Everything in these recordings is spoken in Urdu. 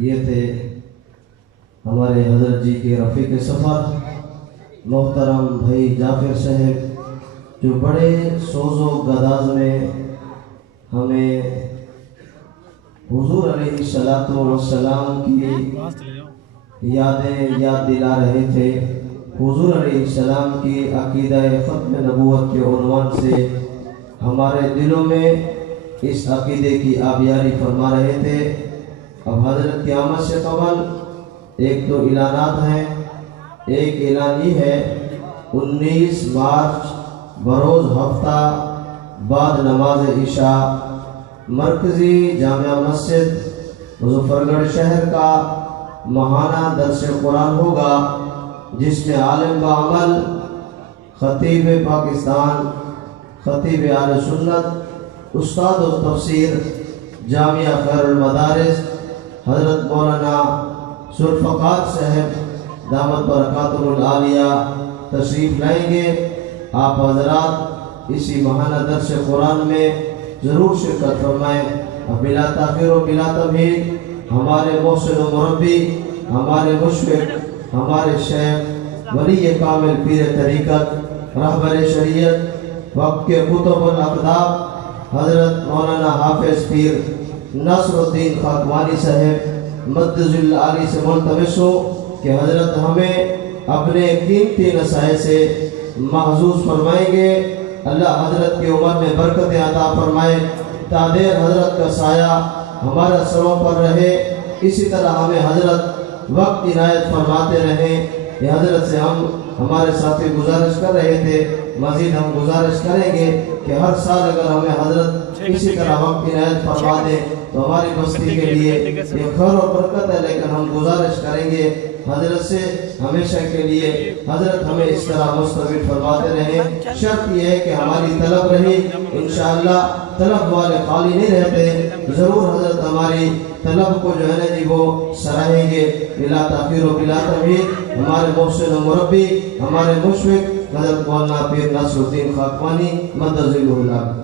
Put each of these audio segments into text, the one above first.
یہ تھے ہمارے حضرت جی کے رفیق سفر محترم بھائی جعفر صاحب، جو بڑے سوز و گداز میں ہمیں حضور علیہ الصلوۃ والسلام کی یادیں یاد دلا رہے تھے۔ حضور علیہ السلام کی عقیدہ ختم نبوت کے عنوان سے ہمارے دلوں میں اس عقیدے کی آبیاری فرما رہے تھے۔ اب حضرت کی آمد سے قبل ایک تو اعلانات ہیں۔ ایک اعلان یہ ہے، 19 مارچ بروز ہفتہ بعد نماز عشاء مرکزی جامع مسجد مظفر گڑھ شہر کا ماہانہ درس قرآن ہوگا، جس میں عالم بعمل، خطیب پاکستان، خطیب اہل سنت، استاد التفسیر جامعہ خیر المدارس حضرت مولانا ذوالفقار صاحب دامت برکاتہ العالیہ تشریف لائیں گے۔ آپ حضرات اسی ماہانہ درس قرآن میں ضرور شرکت فرمائیں۔ بلا تاخیر و بلا تمہید ہمارے محسن و مربی، ہمارے مشفق، ہمارے شیخ ولی کامل پیر طریقت رہبر شریعت وقت کے کتب الاقداب حضرت مولانا حافظ پیر نصر الدین خاکوانی صاحب مد ذل عالی سے ملتمس ہو کہ حضرت ہمیں اپنے قیمتی نصائح سے محظوظ فرمائیں گے۔ اللہ حضرت کی عمر میں برکت عطا فرمائے، تادیر حضرت کا سایہ ہمارا سروں پر رہے، اسی طرح ہمیں حضرت وقت عنایت فرماتے رہیں۔ یہ حضرت سے ہمارے ساتھی گزارش کر رہے تھے، مزید ہم گزارش کریں گے کہ ہر سال اگر ہمیں حضرت اسی طرح وقت عنایت فرما دیں تو ہماری بستی کے لیے یہ خیر و برکت ہے، لیکن ہم گزارش کریں گے حضرت سے ہمیشہ کے لیے حضرت ہمیں اس طرح مستقبل فرماتے رہیں۔ شرط یہ ہے کہ ہماری طلب رہی، انشاءاللہ طلب والے خالی نہیں رہتے، ضرور حضرت ہماری طلب کو جو ہے نا جی وہ سراہیں گے۔ بلا تاخیر و بلا تمہید ہمارے محسن و مربی، ہمارے مشفق حضرت مولانا پیر نصر الدین خاکوانی مد ذلہ اللہ۔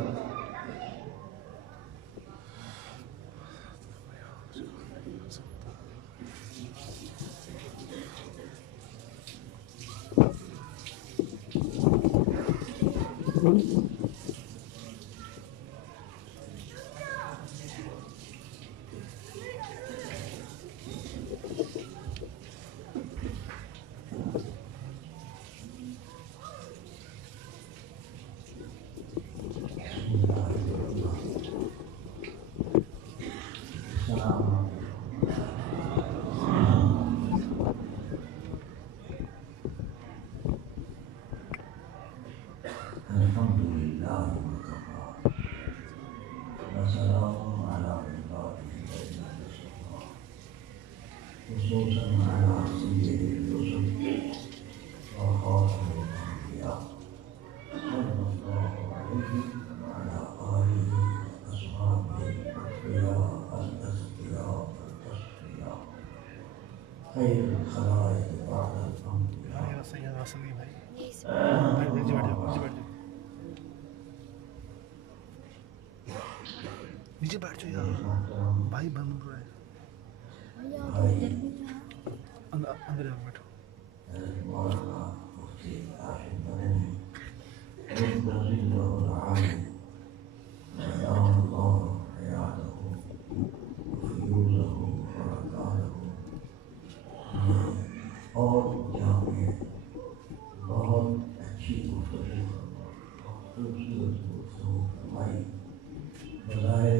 نیچے بیٹھ جاؤ یار، بھائی بند ہو رہا ہے، اندر جاؤ بیٹھو۔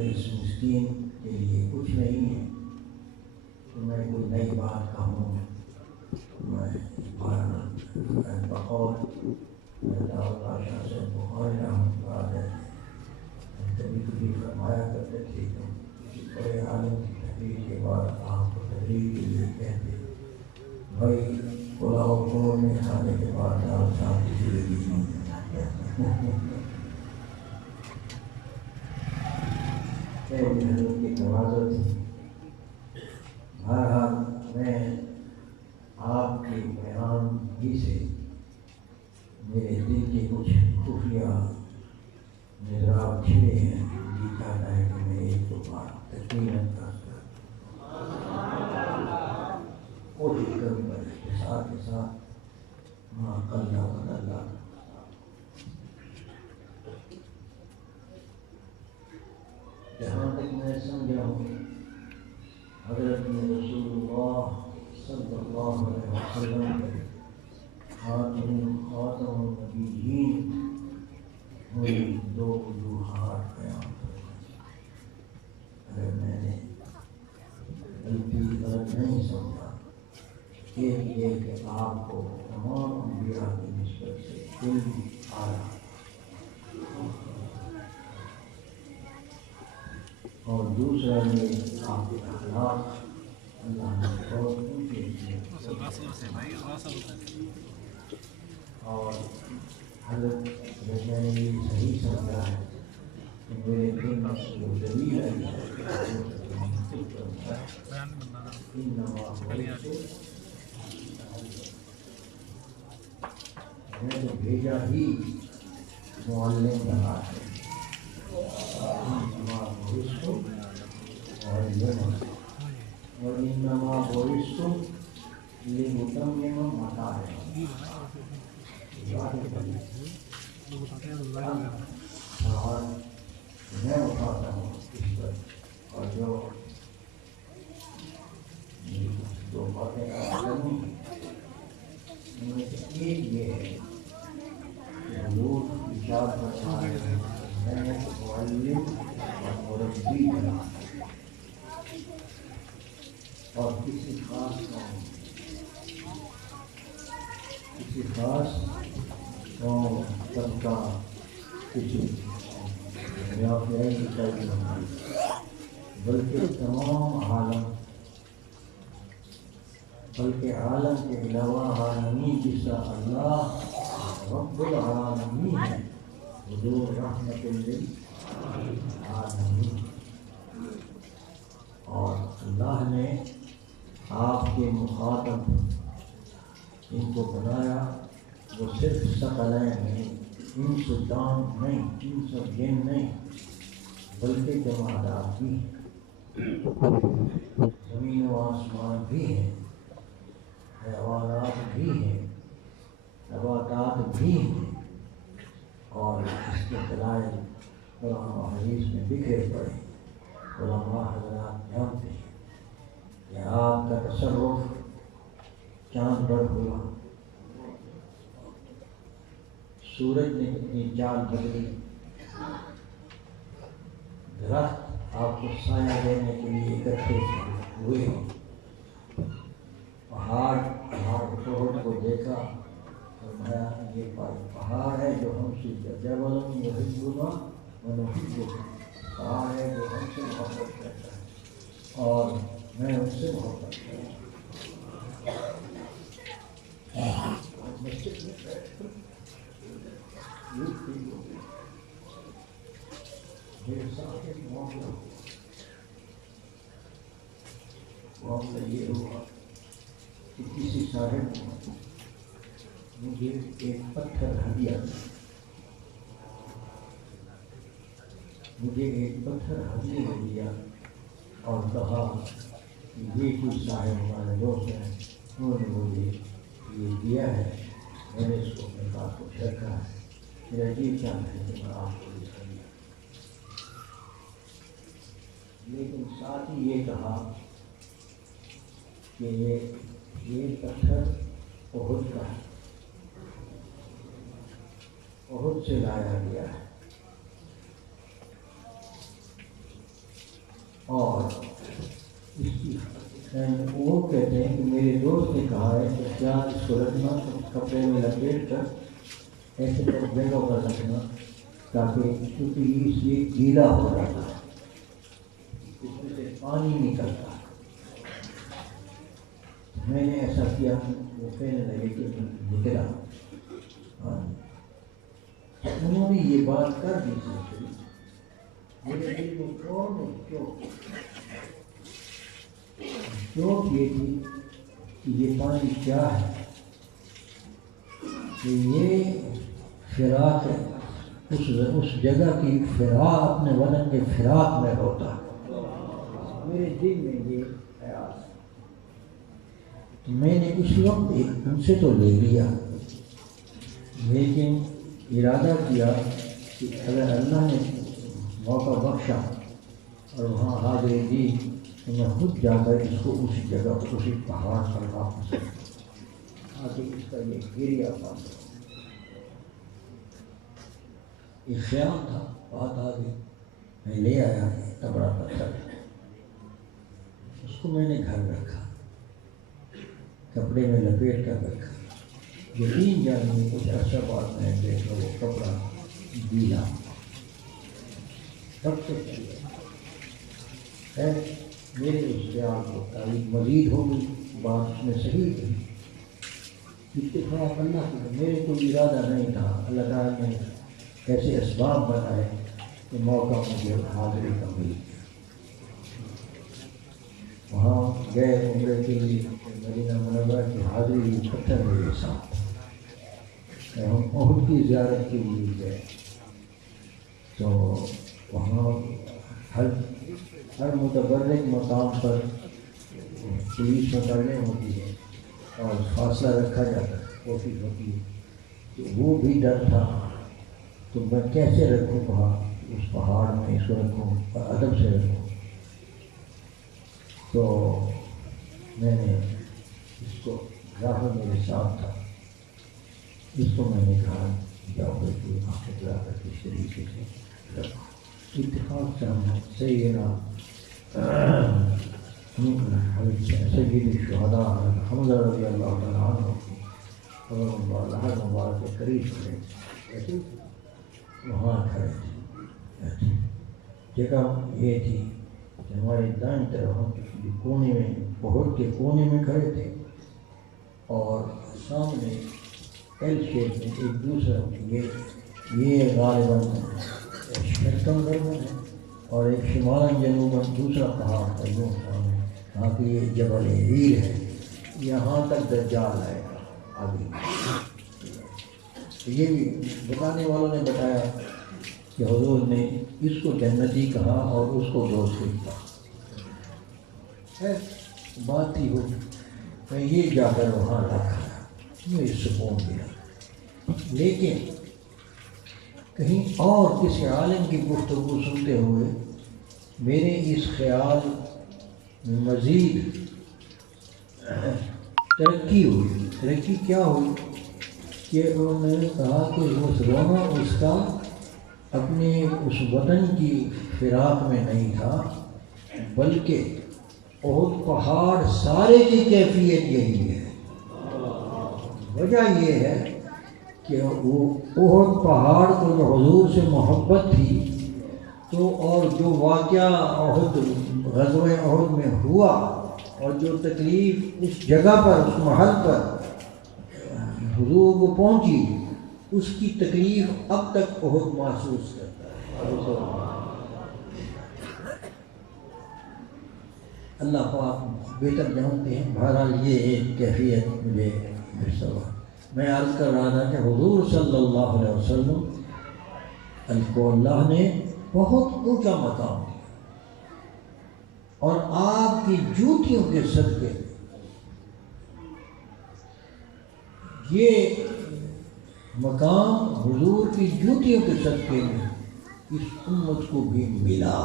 اس مسکین کے لیے کچھ نہیں ہے کہ میں کوئی نئی بات کہوں، میں بقول شاہ سے بخاری رحمۃ اللہ علیہ کبھی کبھی فرمایا کرتے تھے کہ کسی بڑے عالم کی تقریر کے بعد آپ کو تقریر کے لیے کہتے بھائی پلاؤ کو میں کھانے کے بعد دال چاول کی زندگی نہیں حضرت کی نوازت تھی۔ بہرحال میں آپ کے بیان ہی سے میرے دل کے کچھ خفیہ نظرات کھلے ہیں، جی چاہتا ہے کہ میں ایک دو بار تقریر کرتا ماں اللہ اللہ جہاں تک میں سمجھا ہوں حضرت رسول اللہ صلی اللہ علیہ وسلم خاتم النبیین ہوئی دو وجوہات بیان کریں. اگر میں نے غلطی غلط نہیں سمجھا، ایک یہ کہ آپ کو تمام انبیاء کی نسبت سے علم آیا، اور دوسرا یہ آپ کے اخلاق اللہ نے بہت اونچے کیے. اور حضرت میں نے یہ صحیح سمجھا ہے کہ میرے دل میں وہ دلیل آئی ہے میں تو بھیجا ہی معلم بنا ہے اور انما بعثتم لأتمم مکارم. اور میں اٹھاتا ہوں اس پر، اور جو باتیں کروں ان میں سے ایک یہ ہے کہ حضور ارشاد فرما رہے ہیں میں معلم اور مربی بنا اور کسی خاص قوم طبقہ کسی بلکہ تمام عالم، بلکہ عالم کے علاوہ عالمین جیسا اللہ رب العالمین ہے، حضور رحمت للعالمین. اور اللہ نے آپ کے مخاطب ان کو بنایا، وہ صرف ثقلین نہیں، انس و جان نہیں، انس و جن نہیں، بلکہ جمادات بھی ہیں، زمین و آسمان بھی ہیں، حیوانات بھی ہیں، نباتات بھی ہیں. اور اس کے دلائل قرآن و حدیث میں بکھرے پڑے. علماء حضرات جانتے ہیں کہ آپ کا تصرف چاند پر ہوا، سورج نے اپنی چال بدلی، درخت آپ کو سایہ دینے کے لیے اکٹھے ہوئے، پہاڑ توڑ کو دیکھا، فرمایا یہ پہاڑ ہے جو ہم سے جبل یحبنا ونحبہ، پہاڑ ہے جو ہم سے محبت کرتا ہے اور میں ان سے محبت کرتا ہوں. معاملہ یہ ہوا کہ کسی صاحب نے مجھے ایک پتھر ہدیہ دیا اور کہا کہ یہ کوئی صاحب ہمارے دوست ہیں، انہوں نے مجھے یہ دیا ہے، میں نے اس کو اپنے پاس کو رکھا ہے، میرا جی چاہتا ہے کہ میں آپ کو دکھا دیا. لیکن ساتھ ہی یہ کہا کہ یہ پتھر احد کا ہے، احد سے لایا گیا ہے. اور اس کی وہ کہتے ہیں کہ میرے دوست نے کہا ہے کہ کیا اس کو رکھنا کپڑے میں لپیٹ کر ایسے جگہ پر رکھنا تاکہ کیونکہ یہ گیلا ہو رہا تھا، اس میں سے پانی نکلتا. میں نے ایسا کیا، وہ کہنے لگے کہ نکلا. انہوں نے یہ بات کر دی تھی، میرے دل کو کون نے کیوں کی تھی کہ یہ پانی کیا ہے، کہ یہ فراق ہے، اس جگہ کی فراق اپنے وطن کے فراق میں ہوتا ہے. میرے دل میں یہ خیال ہے، تو میں نے اس وقت ان سے تو لے لیا لیکن ارادہ کیا کہ اگر اللہ نے موقع بخشا اور وہاں حاضری دی تو میں خود جا کر اس کو اسی جگہ اسی پہاڑ پر واپس تاکہ اس کا یہ گریہ بند ہو۔ ایک خیال تھا، بات آ گئی، میں لے آیا اتنا بڑا پتھر، اس کو میں نے گھر رکھا، کپڑے میں لپیٹ کر رکھا۔ یقین جانیے کچھ عرصہ بعد میں دیکھا وہ کپڑا گیلا سب سے ہے۔ میرے اس خیال کو تعریف مزید ہو گئی، بات اس میں صحیح تھی، اتفاق اللہ کی، میرے کوئی ارادہ نہیں تھا، اللہ تعالیٰ نے ایسے اسباب بنائے کہ موقع مجھے حاضری کا مل گیا۔ وہاں گئے عمرے کے لیے، مدینہ منورہ کی حاضری پتھر میرے ساتھ، ہم احد کی زیارت کے لیے گئے تو وہاں ہر متبرک مقام پر پولیس مقرریں ہوتی ہے اور فاصلہ رکھا جاتا ہے، کوشش ہوتی ہے، تو وہ بھی ڈر تھا، تو میں کیسے رکھوں وہاں اس پہاڑ میں، اس کو رکھوں اور ادب سے رکھوں۔ تو میں نے اس کو راہ میرے ساتھ تھا، اس کو میں نے کہا جاؤ کہ آپ لا کر کس طریقے سے رکھو۔ اتفاق سے ہم سیدنا سید الشہداء حمزہ رضی اللہ تعالیٰ عنہ کی قبر مبارک کے قریب کھڑے، وہاں کھڑے تھے۔ جگہ یہ تھی کہ ہمارے دائیں طرف ہم کونے میں، پہاڑ کے کونے میں کھڑے تھے، اور سامنے ایل شیپ میں ایک دوسرا، یہ غالباً شرکم گرمن ہے، اور ایک شمالاً جنوباً دوسرا پہاڑ تھا، یوں سامنے، کہا کہ یہ جبل ہیر ہے، یہاں تک دجال آئے گا آگے۔ یہ بھی بتانے والوں نے بتایا کہ حضور نے اس کو جنتی کہا اور اس کو دوستی کہا۔ بات ہی ہوگی، میں یہ جا کر وہاں رکھا، مجھے سکون ملا۔ لیکن کہیں اور کسی عالم کی گفتگو سنتے ہوئے میرے اس خیال میں مزید ترقی ہوئی۔ ترقی کیا ہوئی کہ انہوں نے کہا کہ وہ رونا اس کا اپنے اس وطن کی فراق میں نہیں تھا، بلکہ احد پہاڑ سارے کی کیفیت یہی ہے۔ وجہ یہ ہے کہ وہ احد پہاڑ کو جو حضور سے محبت تھی، تو اور جو واقعہ احد غزوہ احد میں ہوا اور جو تکلیف اس جگہ پر، اس محل پر حضور کو پہنچی، اس کی تکلیف اب تک احد محسوس کرتا ہے۔ اللہ پاک بہتر جانتے ہیں۔ بہرحال یہ ایک کیفیت مجھے محسوس ہوا۔ میں عرض کر رہا تھا کہ حضور صلی اللہ علیہ وسلم کو اللہ نے بہت اونچا مقام دیا، اور آپ کی جوتیوں کے صدقے یہ مقام حضور کی جوتیوں کے صدقے میں اس امت کو بھی ملا،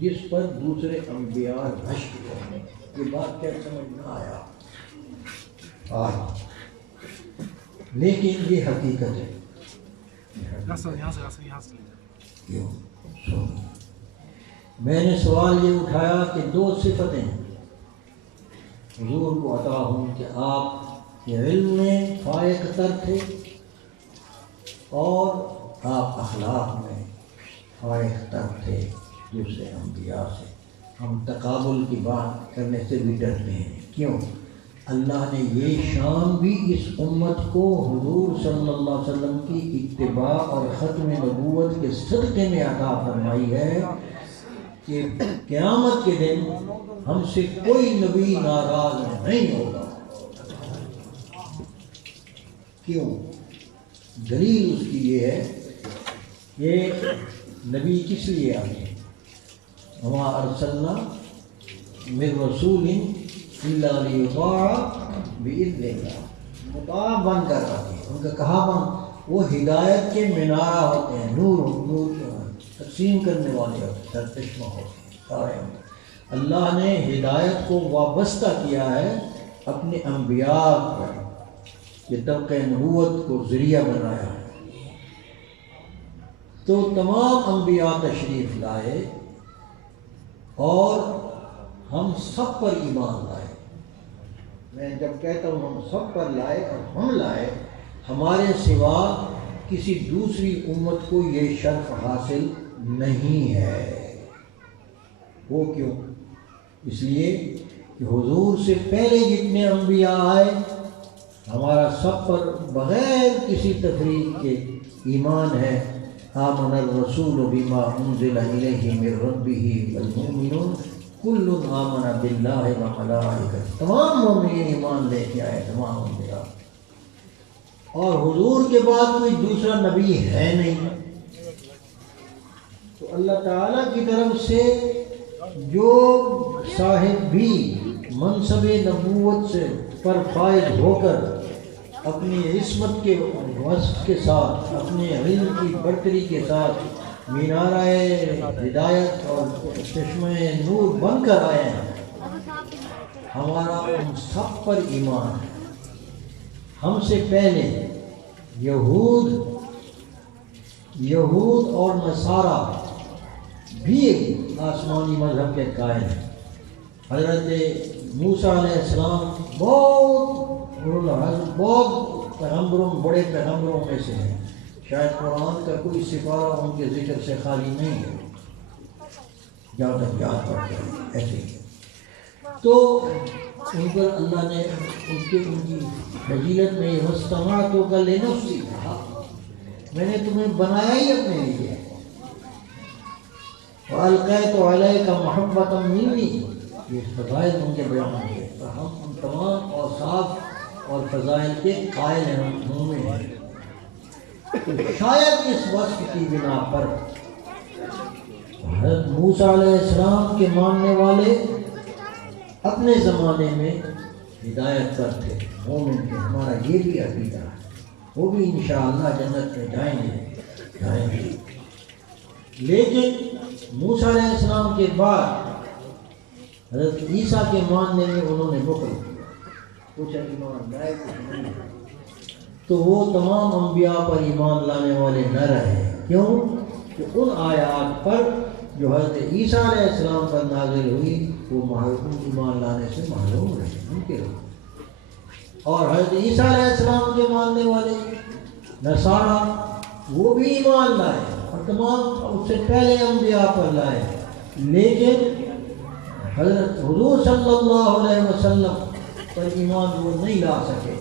جس پر دوسرے انبیاء رشک ہوئے۔ یہ بات کیا سمجھ نہ آیا آج، لیکن یہ حقیقت ہے۔ میں نے سوال یہ اٹھایا کہ دو صفتیں حضور کو عطا ہوں کہ آپ علم میں فائق تر تھے اور آپ اخلاق میں فائق تر تھے دوسرے انبیاء سے۔ ہم تقابل کی بات کرنے سے بھی ڈرتے ہیں، کیوں؟ اللہ نے یہ شان بھی اس امت کو حضور صلی اللہ علیہ وسلم کی اتباع اور ختم نبوت کے صدقے میں عطا فرمائی ہے کہ قیامت کے دن ہم سے کوئی نبی ناراض نہیں ہوگا۔ کیوں؟ دلیل اس کی یہ ہے کہ نبی کس لیے آئے؟ وما ارسلنا من رسول الا لیطاع باذن اللہ۔ مطاع بن کر آتی ہے. ان کا کہاں بن؟ وہ ہدایت کے مینارہ ہوتے ہیں، نور تقسیم کرنے والے ہوتے ہیں، سرچشمہ ہوتے ہیں سارے. اللہ نے ہدایت کو وابستہ کیا ہے اپنے انبیاء پر، یہ طبقہ نبوت کو ذریعہ بنایا ہے. تو تمام انبیاء تشریف لائے اور ہم سب پر ایمان لائے. میں جب کہتا ہوں ہم سب پر لائے اور ہم لائے، ہمارے سوا کسی دوسری امت کو یہ شرف حاصل نہیں ہے. وہ کیوں؟ اس لیے کہ حضور سے پہلے جتنے انبیاء آئے ہمارا سب پر بغیر کسی تفریق کے ایمان ہے. آمن الرسول بما انزل الیہ من ربہ والمؤمنون کل آمن باللہ وملائکتہ. تمام مومنین ایمان لے کے آئے، تمام انبیاء. اور حضور کے بعد کوئی دوسرا نبی ہے نہیں. تو اللہ تعالیٰ کی طرف سے جو صاحب بھی منصب نبوت سے پر فائز ہو کر اپنی عصمت کے وصف کے ساتھ، اپنے علم کی برتری کے ساتھ مینارہ ہدایت اور چشمہ نور بن کر آئے ہیں، ہمارا ان سب پر ایمان ہے. ہم سے پہلے یہود اور نصارہ بھی آسمانی مذہب کے قائل ہیں. حضرت موسیٰ علیہ السلام بہت پیغمبروں، بڑے پیغمبروں میں سے ہیں. شاید قرآن کا کوئی سپارہ ان کے ذکر سے خالی نہیں ہے جہاں تک یاد پڑتا ہے. ایسے ہی تو ان پر اللہ نے ان کی فضیلت میں وَاسْتَمَعْتُ لِنَفْسِي کہا، میں نے تمہیں بنایا ہی اپنے لیے. وَأَلْقَيْتُ عَلَيْكَ مَحَبَّةً مِّنِّي، یہ فضائل ان کے بیان ہوئے. ہم ان تمام اوصاف اور فضائل کے قائل ہیں، ہم مومن ہیں. تو شاید اس وصف کی بنا پر حضرت موسیٰ علیہ السلام کے ماننے والے اپنے زمانے میں ہدایت پر تھے، مومن تھے. ہمارا یہ بھی عقیدہ ہے. وہ بھی انشاءاللہ جنت میں جائیں گے. لیکن موسیٰ علیہ السلام کے بعد حضرت عیسیٰ کے ماننے میں انہوں نے بخل کیا، پوچھا ایمان لائے کچھ نہیں. تو وہ تمام انبیاء پر ایمان لانے والے نہ رہے. کیوں؟ کہ ان آیات پر جو حضرت عیسیٰ علیہ السلام پر نازل ہوئی وہ محروم ایمان لانے سے محروم رہے، ان کے رہے. اور حضرت عیسیٰ علیہ السلام کے ماننے والے نصارہ وہ بھی ایمان لائے اور تمام اس سے پہلے انبیاء پر لائے. لیکن حضرت حضور صلی اللہ علیہ وسلم پر ایمان وہ نہیں لا سکے،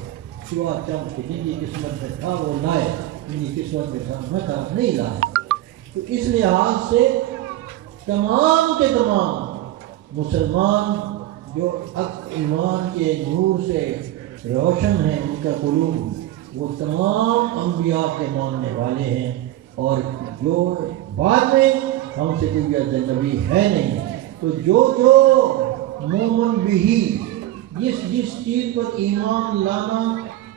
سوا چند جن کی قسمت میں تھا وہ لائے، جن کی قسمت میں تھا نہیں لائے. تو اس لحاظ سے تمام کے تمام مسلمان جو ایمان کے نور سے روشن ہیں، ان کا قلوب، وہ تمام انبیاء کے ماننے والے ہیں. اور جو بعد میں ہم سے کوئی نبی ہے نہیں. تو جو مومن بھی جس چیز پر ایمان لانا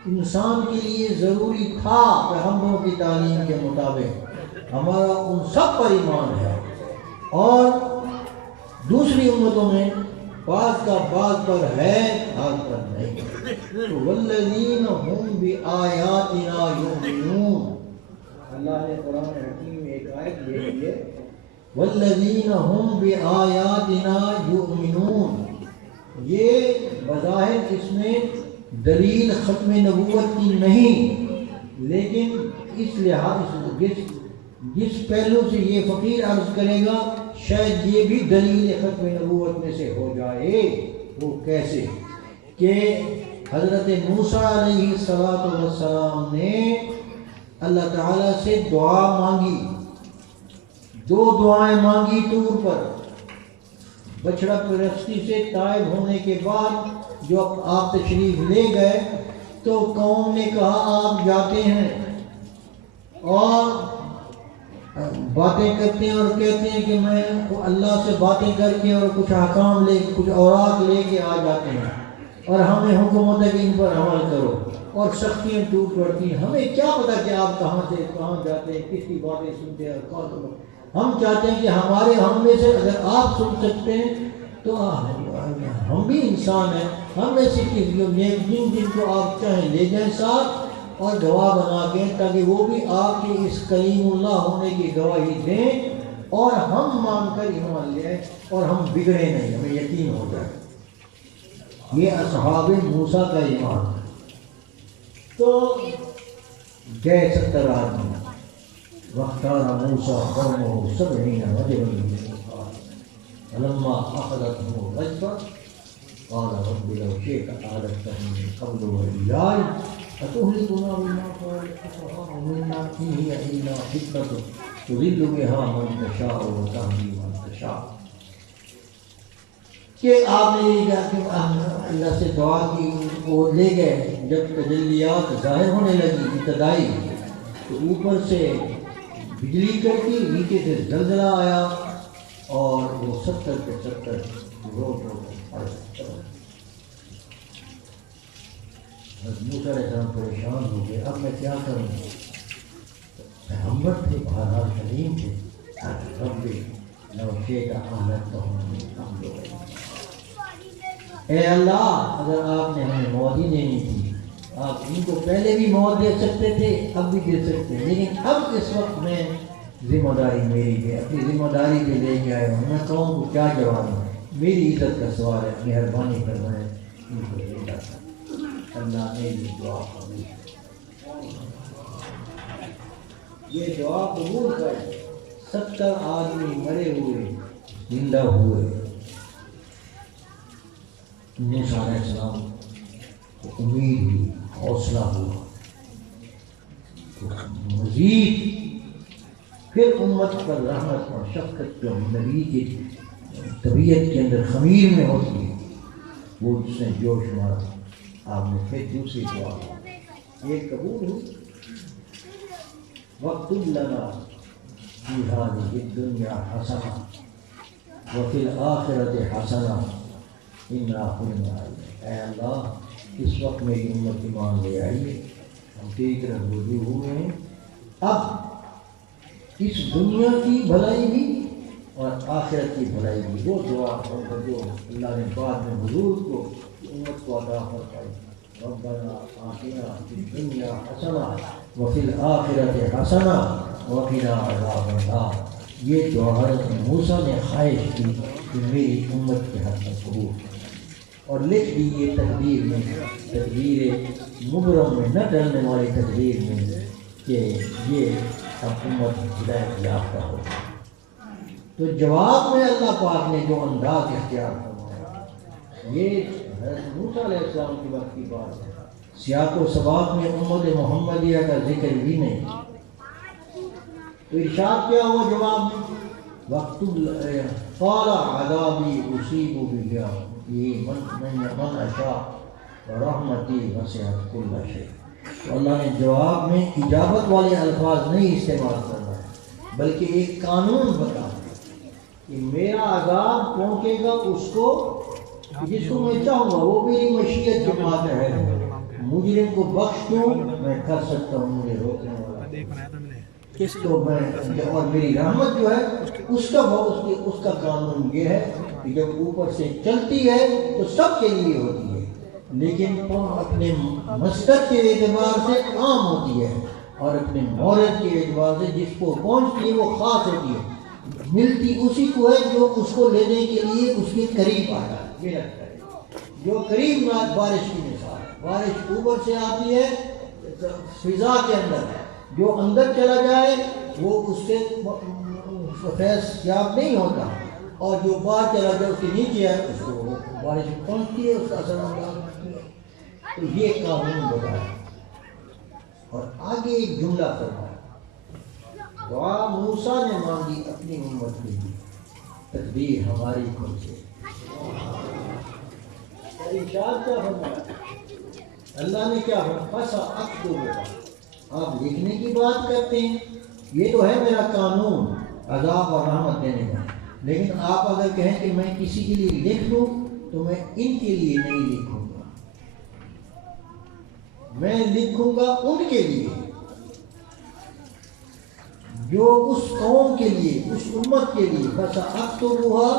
انسان کے لیے ضروری تھا پیغمبروں کی تعلیم کے مطابق، ہمارا ان سب پر ایمان ہے. اور دوسری امتوں میں بعض کا بعض پر ہے، بعض پر نہیں. تو والذین هم بآیاتنا یؤمنون، اللہ نے قرآن حکیم میں ایک آیت یہ ہے والذین هم بآیاتنا یؤمنون. یہ بظاہر اس میں دلیل ختم نبوت کی نہیں، لیکن اس لحاظ جس پہلو سے یہ فقیر عرض کرے گا شاید یہ بھی دلیل ختم نبوت میں سے ہو جائے. وہ کیسے؟ کہ حضرت موسیٰ علیہ السلام نے اللہ تعالیٰ سے دعا مانگی، 2 دعائیں مانگی طور پر. بچڑا پرستی سے تائب ہونے کے بعد جو آپ تشریف لے گئے تو قوم نے کہا آپ جاتے ہیں اور باتیں کرتے ہیں اور کہتے ہیں کہ میں اللہ سے باتیں کر کے اور کچھ احکام لے کچھ اوراق لے کے آ جاتے ہیں. اور ہمیں حکم ہوتا ہے کہ ان پر عمل کرو، اور سختیاں ٹوٹ پڑتی ہیں۔ ہمیں کیا پتا کہ آپ کہاں سے کہاں جاتے ہیں، کس کی باتیں سنتے ہیں اور کون کو۔ ہم چاہتے ہیں کہ ہم میں سے اگر آپ سن سکتے ہیں تو ہم بھی انسان ہیں، ہم میں سے جن کو آپ چاہیں لے جائیں ساتھ اور گواہ بنا کے، تاکہ وہ بھی آپ کے اس کلیم اللہ ہونے کی گواہی دیں اور ہم مان کر ایمان لے آئیں اور ہم بگڑے نہیں، ہمیں یقین ہو جائے۔ یہ اصحاب موسیٰ کا ایمان ہے۔ تو گئے 70 آدمی، واختار موسیٰ قومہ 70 رجلا فلما أخذتهم الرجفة قال رب لو شئت أهلكتهم من قبل وإياي أتهلكنا بما فعل السفهاء منا إن هي إلا فتنة تضل بها من تشاء وتهدي من تشاء۔ کہ آپ نے یہ کہا کہ اللہ سے دعا کی، وہ لے گئے۔ جب تجلیات ظاہر ہونے لگی ابتدائی، تو اوپر سے بجلی کڑکی، نیچے سے زلزلہ آیا اور وہ 70 کے 70 روڈ موسیٰ علیہ السلام پریشان ہو گئے، اب میں کیا کروں؟ پیغمبر تھے، بہرحال حلیم تھے۔ رب لو شئت أهلكتهم من قبل وإياي، اے اللہ اگر آپ نے ہمیں موت ہی دینی تھی، آپ ان کو پہلے بھی موت دے سکتے تھے، اب بھی دے سکتے ہیں، لیکن اب اس وقت میں ذمہ داری میری ہے، اپنی ذمہ داری پہ لے کے آئے ہوں، میں قوم کو کیا جواب دوں؟ میری عزت کا سوال ہے، مہربانی فرمائیں ان کو لے جاتا۔ اللہ نے یہ دعا قبول کی، یہ دعا قبول کر 70 آدمی مرے ہوئے زندہ ہوئے۔ موسیٰ علیہ السلام کو امید ہوئی، حوصلہ ہوا، مزید پھر امت پر رحمت اور شفقت جو نبی کی طبیعت کے اندر خمیر میں ہوتی ہے، وہ جس نے جوش مارا۔ آپ نے پھر دوسری دعا ایک قبول ہوئی، وَاكْتُبْ لَنَا فِي هَٰذِهِ الدُّنْيَا حَسَنَةً وَفِي الْآخِرَةِ حَسَنَةً اِنَّا كُنَّا عَلِيمٍ۔ اے اللہ اس وقت میری امت ایمان لے آئیے، ہم تیری طرف رجوع ہوئے ہیں، اب اس دنیا کی بھلائی بھی اور آخرت کی بھلائی بھی۔ وہ دعا جو اللہ نے بعد میں حضور کو امت کو عطا فرمائی، ربنا آتنا فی الدنیا حسنہ وفی الآخرۃ حسنہ وقنا عذاب النار۔ یہ دعا حضرت موسیٰ نے خواہش کی کہ میری امت کے حق میں قبول، اور لکھ دی یہ تقدیر میں، تقدیر مبرم میں، نہ ڈرنے والی تقدیر میں، کہ یہ اب امت ہدایت یافتہ ہو۔ تو جواب میں اللہ پاک نے جو انداز اختیار فرمایا، یہ حضرت موسیٰ علیہ السلام کے وقت کی بات ہے، سیاق و سباق میں امت محمدیہ کا ذکر بھی نہیں۔ تو ارشاد کیا ہوا جواب میں؟ وقت قال عذابی اصیب بہ من اشاء ورحمتی وسعت کل شیء۔ تو اللہ نے جواب میں اجابت والے الفاظ نہیں استعمال کرنا ہے، بلکہ ایک قانون بتا کہ میرا عذاب پہنچے گا اس کو جس کو میں چاہوں گا، وہ میری مشیت کے ماتحت ہے۔ مجرم کو بخش دوں میں کر سکتا ہوں، مجھے روکنے والا تو میں، اور میری رحمت جو ہے اس کا قانون یہ ہے کہ جب اوپر سے چلتی ہے تو سب کے لیے ہوتی ہے، لیکن اپنے مصدر کے اعتبار سے عام ہوتی ہے، اور اپنے مورد کے اعتبار سے جس کو پہنچتی ہے وہ خاص ہوتی ہے، ملتی اسی کو ہے جو اس کو لینے کے لیے اس کے قریب آتا ہے۔ یہ لگتا ہے جو قریب بارش کی مثال ہے، بارش اوپر سے آتی ہے فضا کے اندر، جو اندر چلا جائے وہ اس سے فیض یاب نہیں ہوتا، اور جو باہر چلا جائے اس کے نیچے ہے اس کو بارش پہنچتی ہے، اس کا اثر ہوتا ہے۔ تو یہ قانون بتایا، اور آگے ایک جملہ فرمایا، دعا موسیٰ نے مانگی اپنی امت کے لیے، تقدیر ہماری خود سے۔ ارشاد کیا فرمایا اللہ نے؟ کیا فرمایا؟ آپ لکھنے کی بات کرتے ہیں، یہ تو ہے میرا قانون عذاب اور رحمت دینے کا، لیکن آپ اگر کہیں کہ میں کسی کے لیے لکھ لوں تو میں ان کے لیے نہیں لکھوں گا، میں لکھوں گا ان کے لیے جو اس قوم کے لیے، اس امت کے لیے، بس اکتبها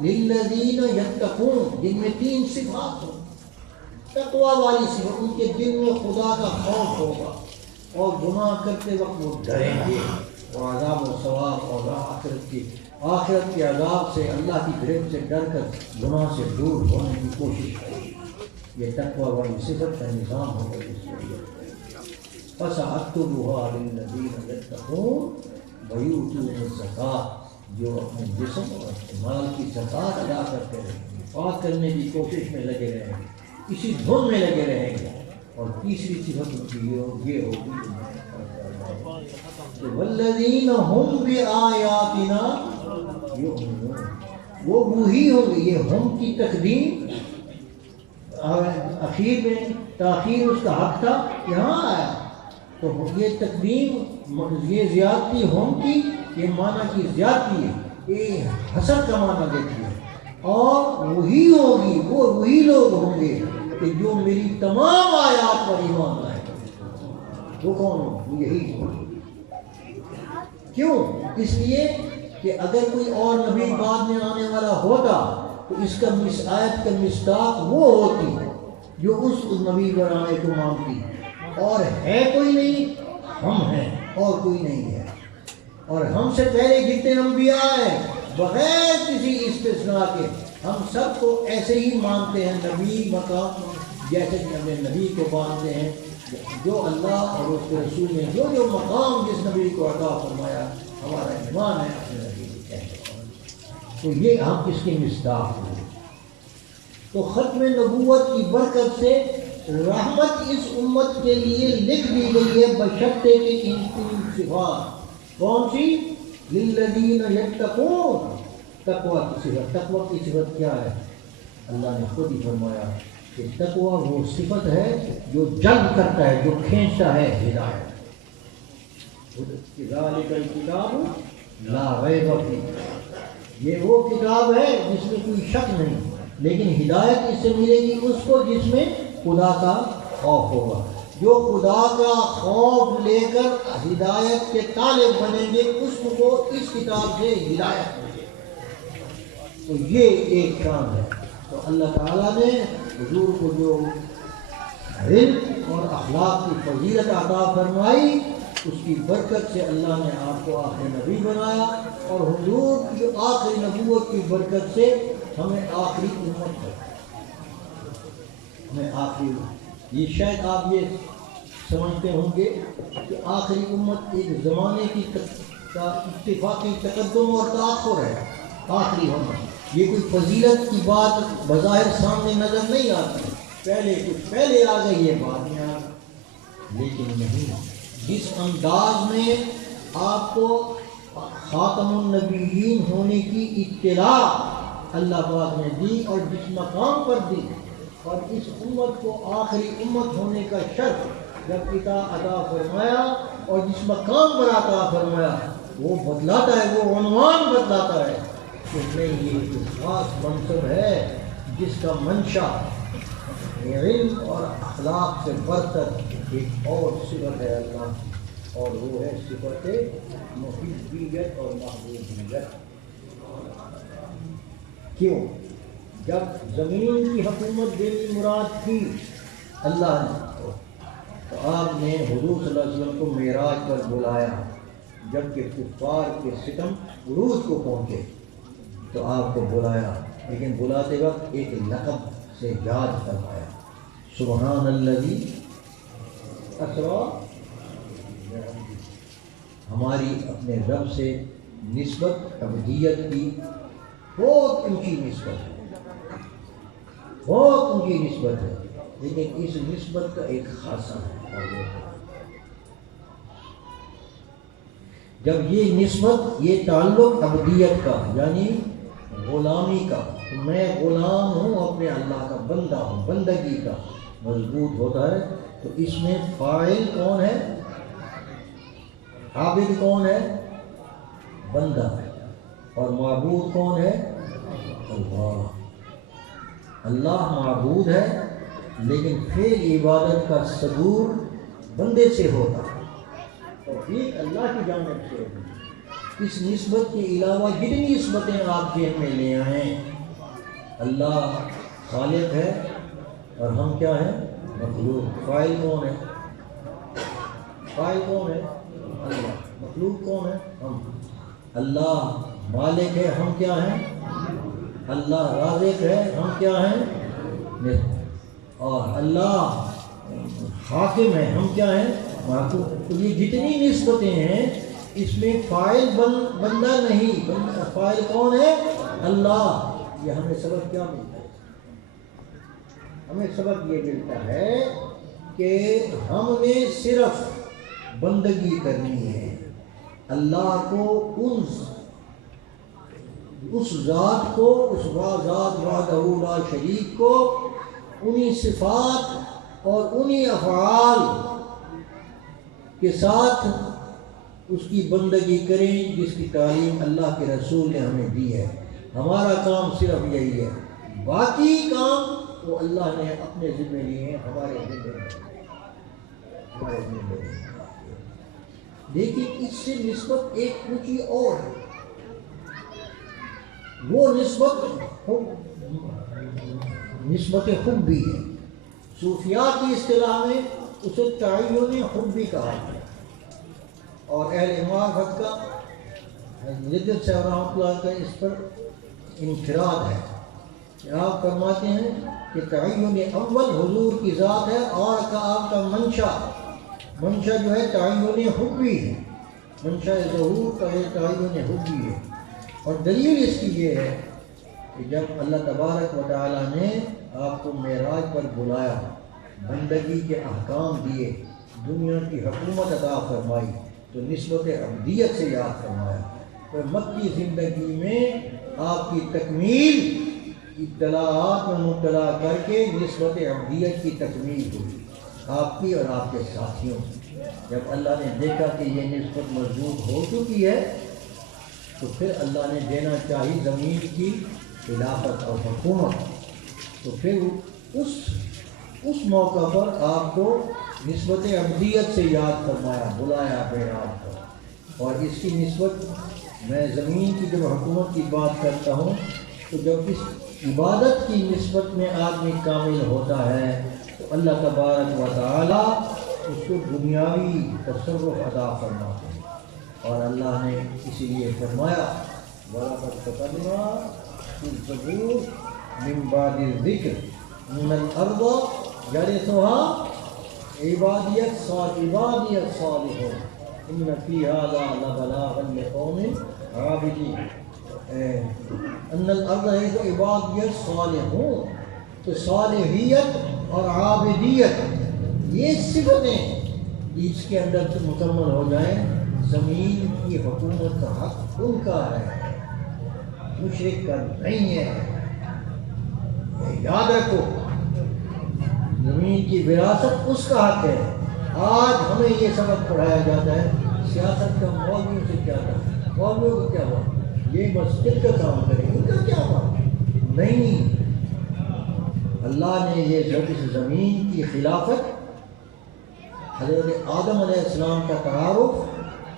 للذین یتقون، جن میں 3 صفات ہوں، تقوی والی صفت، ان کے دل میں خدا کا خوف ہوگا اور گناہ کرتے وقت وہ ڈریں گے، اور عذاب و ثواب اور آخرت کے عذاب سے، اللہ کی گرفت سے ڈر کر گناہ سے دور ہونے کی کوشش کریں گے۔ یہ تقوی والی صفت کا نظام ہوگا اس لیے۔ فَسَأَكْتُبُهَا لِلَّذِينَ يَتَّقُونَ وَيُؤْتُونَ الزَّكَاةَ، جو اپنے جسم اور مال کی زکوٰۃ ادا کرتے رہیں گے، پاک کرنے کی کوشش میں لگے رہیں گے، اسی دھن میں لگے رہیں گے۔ اور تیسری صفت ان کی یہ ہوگی کہ وَالَّذِينَ هُمْ بِآيَاتِنَا يُؤْمِنُونَ، وہ وہی ہوں گے۔ یہ ہم کی تقدیم اخیر میں تاخیر اس کا حق تھا، یہاں آیا تو یہ تقدیم، یہ زیادتی ہم کی، یہ معنی کی زیادتی ہے، یہ حسد کا معنی دیتی ہے۔ اور وہی ہوگی، وہ وہی لوگ ہوں گے کہ جو میری تمام آیات پر ایمان لائے۔ وہ کون ہوں؟ یہی ہوں۔ کیوں؟ اس لیے کہ اگر کوئی اور نبی بعد میں آنے والا ہوتا تو اس کا آیت کا مصداق وہ ہوتی جو اس نبی پر آنے کو مانتی، اور ہے کوئی نہیں، ہم ہیں اور کوئی نہیں ہے۔ اور ہم سے پہلے جتنے انبیاء ہیں بغیر کسی استثناء کے ہم سب کو ایسے ہی مانتے ہیں، نبی مقام جیسے کہ ہم نبی کو مانتے ہیں، جو اللہ اور اس کے رسول نے جو مقام جس نبی کو عطا فرمایا، ہمارا ایمان ہے اپنے نبی کو کہتے ہیں۔ تو یہ ہم اس کی مصداق ہیں۔ تو ختم نبوت کی برکت سے رحمت اس امت کے لیے لکھ دی گئی ہے، بشرطے کہ ان 3 صفات کون سی؟ للذین یتقون، تقوی کی صفت۔ تقوی کی صفت کیا ہے؟ اللہ نے خود ہی فرمایا کہ تقوی وہ صفت ہے جو جلب کرتا ہے، جو کھینچتا ہے ہدایت۔ ذالک الکتاب لا ریب فیہ، یہ وہ کتاب ہے جس میں کوئی شک نہیں، لیکن ہدایت اس سے ملے گی اس کو جس میں خدا کا خوف ہوگا۔ جو خدا کا خوف لے کر ہدایت کے طالب بنیں گے، اس کو اس کتاب سے ہدایت ملے گی۔ تو یہ ایک شان ہے۔ تو اللہ تعالیٰ نے حضور کو جو علم اور اخلاق کی فضیلت عطا فرمائی، اس کی برکت سے اللہ نے آپ کو آخری نبی بنایا، اور حضور کی آخری نبوت کی برکت سے ہمیں آخری امت ہے، ہمیں آخری۔ یہ شاید آپ یہ سمجھتے ہوں گے کہ آخری امت ایک زمانے کی اتفاقی تقدم اور تاخر ہے، آخری ہونا۔ یہ کوئی فضیلت کی بات بظاہر سامنے نظر نہیں آتی، پہلے کچھ پہلے آ گئی ہے بعد میں آ گئی، لیکن نہیں۔ جس انداز میں آپ کو خاتم النبیین ہونے کی اطلاع اللہ پاک نے دی اور جس مقام پر دی، اور اس امت کو آخری امت ہونے کا شرف جب عطا فرمایا اور جس مقام پر عطا فرمایا، وہ بدلاتا ہے، وہ عنوان بدلاتا ہے کہ نہیں، یہ ایک خاص منصب ہے جس کا منشا علم اور اخلاق سے برتر ایک اور صفت ہے اللہ کی، اور وہ ہے صفت محبیت اور محبوبیت۔ کیوں؟ جب زمین کی حکومت دینی مراد تھی اللہ نے، تو آپ نے حضور صلی اللہ علیہ وسلم کو معراج پر بلایا، جبکہ کفار کے ستم عروج کو پہنچے تو آپ کو بلایا، لیکن بلاتے وقت ایک لقب سے یاد کروایا، سبحان الذی اسریٰ۔ ہماری اپنے رب سے نسبت عبدیت کی بہت اونچی نسبت ہے، بہت اونچی نسبت ہے، لیکن اس نسبت کا ایک خاصہ ہے، اور وہ جب یہ نسبت، یہ تعلق عبدیت کا یعنی غلامی کا، تو میں غلام ہوں اپنے اللہ کا، بندہ ہوں، بندگی کا مضبوط ہوتا ہے، تو اس میں فاعل کون ہے؟ عابد کون ہے؟ بندہ ہے، اور معبود کون ہے؟ اللہ۔ اللہ معبود ہے لیکن پھر عبادت کا صدور بندے سے ہوتا ہے، توفیق اللہ کی جانب سے ہوتی۔ اس نسبت کے علاوہ جتنی نسبتیں آپ ذہن میں لے آئیں، اللہ خالق ہے اور ہم کیا ہیں؟ مخلوق۔ فاعل کون ہے؟ فاعل کون ہے؟ اللہ۔ مخلوق کون ہے؟ ہم۔ اللہ مالک ہے، ہم کیا ہیں؟ اللہ رازق ہے، ہم کیا ہیں؟ اور اللہ حاکم ہے، ہم کیا ہیں؟ محکوم۔ تو یہ جتنی نسبتیں ہیں اس میں فاعل بندہ نہیں، فاعل کون ہے؟ اللہ۔ یہ ہمیں سبق کیا ملتا ہے؟ ہمیں سبق یہ ملتا ہے کہ ہم نے صرف بندگی کرنی ہے اللہ کو، اس ذات کو، اس ذات وحدہ لا شریک کو، انہی صفات اور انہی افعال کے ساتھ اس کی بندگی کریں جس کی تعلیم اللہ کے رسول نے ہمیں دی ہے۔ ہمارا کام صرف یہی ہے، باقی کام وہ اللہ نے اپنے ذمہ لیے ہیں، ہمارے ذمہ لیے۔ لیکن اس سے نسبت ایک اونچی اور ہے، وہ نسبت حبی ہے۔ صوفیاء کی اصطلاح میں اسے تعین حبی کہا ہے، اور اہل معرفت کا جدت سے رحمۃ اللہ کا اس پر انفراد ہے کہ آپ فرماتے ہیں کہ تعین اول حضور کی ذات ہے، اور کا آپ کا منشا جو ہے تعین حبی ہے، منشا ظہور کا تعین حبی ہے۔ اور دلیل اس کی یہ ہے کہ جب اللہ تبارک و تعالیٰ نے آپ کو معراج پر بلایا، بندگی کے احکام دیے، دنیا کی حکومت عطا فرمائی، تو نسبت عبدیت سے یاد فرمایا۔ تو مکی زندگی میں آپ کی تکمیل اطلاعات میں مبتلا کر کے نسبت عبدیت کی تکمیل ہوئی، آپ کی اور آپ کے ساتھیوں کی۔ جب اللہ نے دیکھا کہ یہ نسبت مضبوط ہو چکی ہے تو پھر اللہ نے دینا چاہی زمین کی خلافت اور حکومت، تو پھر اس موقع پر آپ کو نسبت عبدیت سے یاد فرمایا، بلایا معراج پر۔ اور اس کی نسبت میں زمین کی جب حکومت کی بات کرتا ہوں تو جب اس عبادت کی نسبت میں آدمی کامل ہوتا ہے تو اللہ تبارک و تعالیٰ اس کو دنیاوی تصرف عطا فرماتے ہیں، اور اللہ نے اسی لیے فرمایا وَلَقَدْ كَتَبْنَا فِي الزَّبُورِ مِن بَعْدِ الذِّكْرِ إِنَّ الْأَرْضَ يَرِثُهَا عِبَادِيَ الصَّالِحُونَ إِنَّ فِي هَذَا لَبَلَاغًا لِقَوْمٍ عَابِدِينَ۔ ان الارض ہے عبادیت الصالحون، تو صالحیت اور عابدیت یہ صفتیں اس کے اندر سے مکمل ہو جائیں، زمین کی حکومت کا حق ان کا ہے، مشرک کا نہیں ہے۔ یاد رکھو، زمین کی وراثت اس کا حق ہے۔ آج ہمیں یہ سبق پڑھایا جاتا ہے سیاست کا مولویوں سے کیا تھا، مولویوں کو کیا ہوا، یہ مسجد کا کام کریں، ان کا کیا ہوا؟ نہیں، اللہ نے یہ اس زمین کی خلافت حضرت آدم علیہ السلام کا تعارف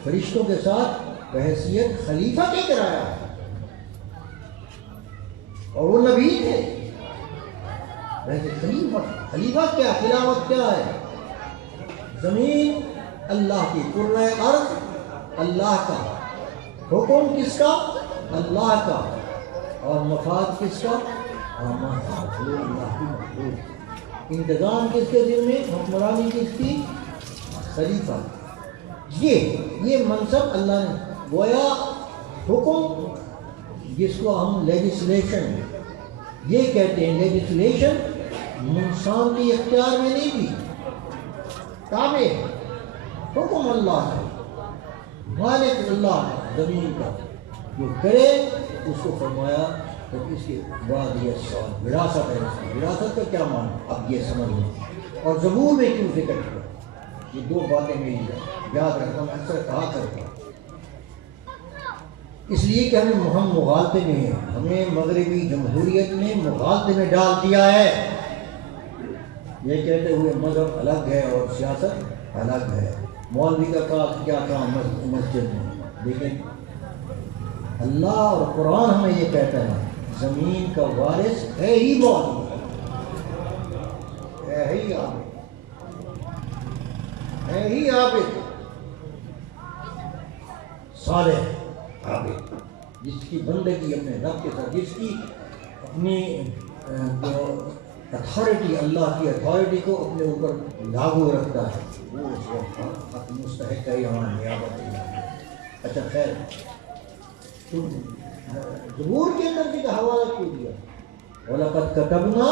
فرشتوں کے ساتھ بحیثیت خلیفہ کے کرایا، اور وہ نبی تھے۔ ویسے خلیفہ کیا، خلافت کیا ہے؟ زمین اللہ کی، کرۂ ارض اللہ کا، حکم کس کا؟ اللہ کا، اور مفاد کس کا؟ اللہ کی مخلوق۔ انتظام کس کے دل میں؟ حکمرانی کس کی؟ خلیفہ۔ یہ منصب اللہ نے گویا حکم، جس کو ہم لیجسلیشن یہ کہتے ہیں، لیجسلیشن انسان کے اختیار میں نہیں تھی، تابع حکم اللہ ہے، مالک اللہ زمین کا، جو کرے اس کو فرمایا۔ تو اس کے بعد یہ سوال وراثت ہے، اس کی وراثت کا کیا معنی اب یہ سمجھ لیں، اور زبور میں کیوں ذکر کیا، یہ دو باتیں میری یاد رکھنا، میں اکثر کہا کرتا ہوں، اس لیے کہ ہم مغالطے میں ہیں، ہمیں مغربی جمہوریت نے مغالطے میں ڈال دیا ہے۔ یہ کہتے ہوئے مذہب الگ ہے اور سیاست الگ ہے، مولوی کا کیا کام مسجد میں، لیکن اللہ اور قرآن ہمیں یہ کہتا ہے زمین کا وارث ہے ہی مولوی، ہے ہی عابد، ہے ہی عابد صالح عابد، جس کی بندگی اپنے رب کے ساتھ، جس کی اپنی اتھارٹی، اللہ کی اتھارٹی کو اپنے اوپر لاگو رکھتا ہے، وہ اس وقت حق مستحق ہے یہاں نیابت ہے۔ اچھا خیر، تم زبور کے اندر بھی حوالہ کیوں دیا؟ وَلَقَدْ كَتَبْنَا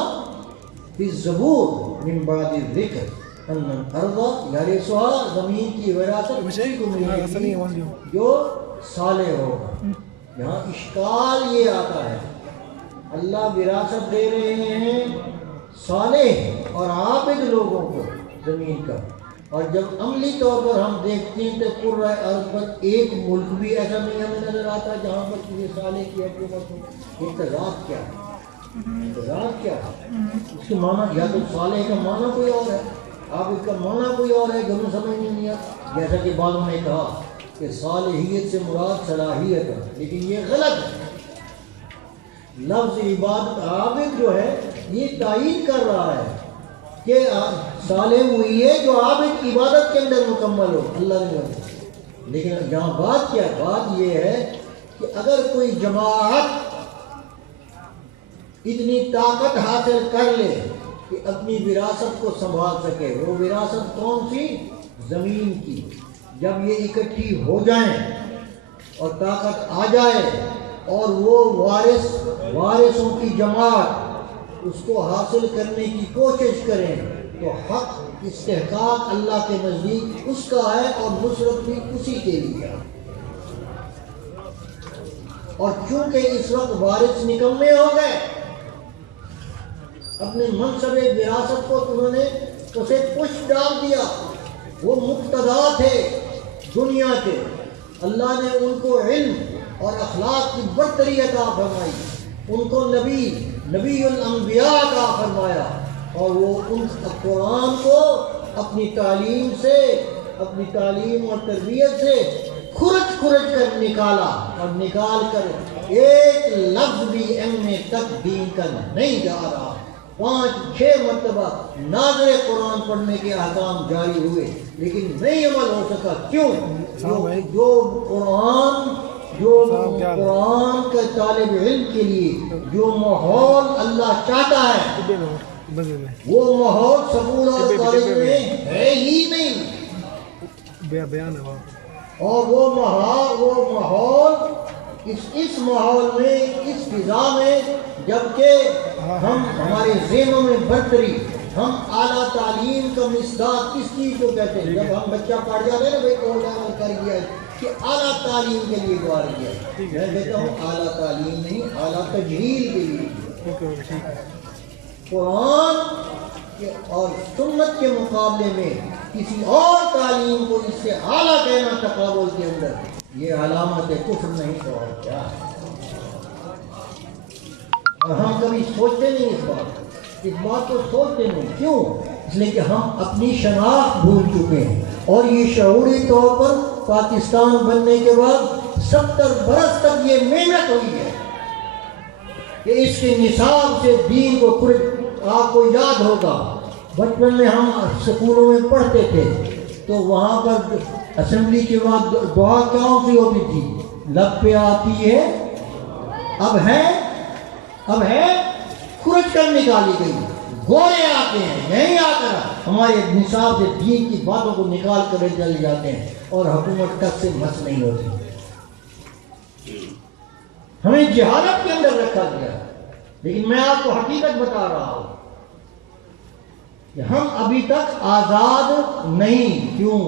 فِي الزَّبُورِ مِن بَعْدِ الذِّكْرِ أَنَّ الْأَرْضَ يَرِثُهَا، زمین کی وراثت اسی کو ملے گی جو صالح ہوگا۔ یہاں اشکال یہ آتا ہے، اللہ وراثت دے رہے ہیں صالح اور عابد لوگوں کو زمین کا، اور جب عملی طور پر ہم دیکھتے ہیں تو قرۂ ارض پر ایک ملک بھی ایسا نہیں ہمیں نظر آتا جہاں پر کسی صالح کی حکومت ہو۔ اعتراض کیا ہے؟ اعتراض کیا ہے؟ اس کے معنی یا تو صالح کا معنی کوئی اور ہے، عابد کا معنی کوئی اور ہے، جو سمجھ نہیں آتا۔ جیسا کہ بعضوں نے کہا کہ صالحیت سے مراد صلاحیت ہے، لیکن یہ غلط ہے۔ لفظ عبادت عابد جو ہے یہ تائید کر رہا ہے کہ صالح وہی ہے جو عابد کی عبادت کے اندر مکمل ہو، اللہ نے کہا۔ لیکن یہاں بات کیا، بات یہ ہے کہ اگر کوئی جماعت اتنی طاقت حاصل کر لے کہ اپنی وراثت کو سنبھال سکے، وہ وراثت کون سی؟ زمین کی۔ جب یہ اکٹھی ہو جائیں اور طاقت آ جائے اور وہ وارثوں کی جماعت اس کو حاصل کرنے کی کوشش کریں تو حق استحقاق اللہ کے نزدیک اس کا ہے اور نصرت بھی اسی کے لیے ہے۔ اور چونکہ اس وقت وارث نکمے ہو گئے، اپنے منصب وراثت کو انہوں نے اسے پشت ڈال دیا، وہ مقتدا تھے دنیا کے، اللہ نے ان کو علم اور اخلاق کی برتری عطا فرمائی، ان کو نبی الانبیاء عطا فرمایا، اور وہ ان قرآن کو اپنی تعلیم سے، اپنی تعلیم اور تربیت سے کھرچ کر نکالا، اور نکال کر ایک لفظ بھی ایم تک دین کا نہیں جا رہا۔ 5-6 مرتبہ نازل قرآن پڑھنے کے احکام جاری ہوئے لیکن نہیں عمل ہو سکا۔ کیوں؟ جو قرآن کے طالب علم کے لیے جو ماحول اللہ چاہتا ہے وہ ماحول سکول اور کالج میں ہے ہی نہیں، اور وہ ماحول اس ماحول میں، اس فضا میں، جبکہ ہمارے ذہنوں میں برتری، ہم اعلیٰ تعلیم کا مصداق کس چیز کو کہتے ہیں؟ جب ہم بچہ پڑھ جاتے ہیں نا بھائی او لیول کر گیا ہے کہ اعلیٰ تعلیم کے لیے دوار کیا ہے، میں کہتا ہوں اعلیٰ تعلیم نہیں، اعلیٰ تجہیل کے لیے۔ قرآن اور سنت کے مقابلے میں کسی اور تعلیم کو اس سے اعلیٰ کہنا تقابل کے اندر یہ علامت کفر نہیں تو اور کیا ہے؟ اور ہم کبھی سوچتے نہیں اس بات کو سوچتے نہیں۔ کیوں؟ اس لیے کہ ہم اپنی شناخت بھول چکے ہیں، اور یہ شعوری طور پر پاکستان بننے کے بعد 70 برس تک یہ محنت ہوئی ہے کہ اس کے نصاب سے دین کو آپ کو یاد ہوگا بچپن میں ہم سکولوں میں پڑھتے تھے تو وہاں پر اسمبلی کے بعد دعا کون سی ہوتی تھی؟ لب پہ آتی ہے اب ہے کھرچ کر نکالی گئی، گوڑے آتے ہیں نہیں آ کر ہمارے نصاب سے دین کی باتوں کو نکال کر چلے جاتے ہیں، اور حکومت تک سے مس نہیں ہوتی، ہمیں جہالت کے اندر رکھا گیا۔ لیکن میں آپ کو حقیقت بتا رہا ہوں کہ ہم ابھی تک آزاد نہیں۔ کیوں؟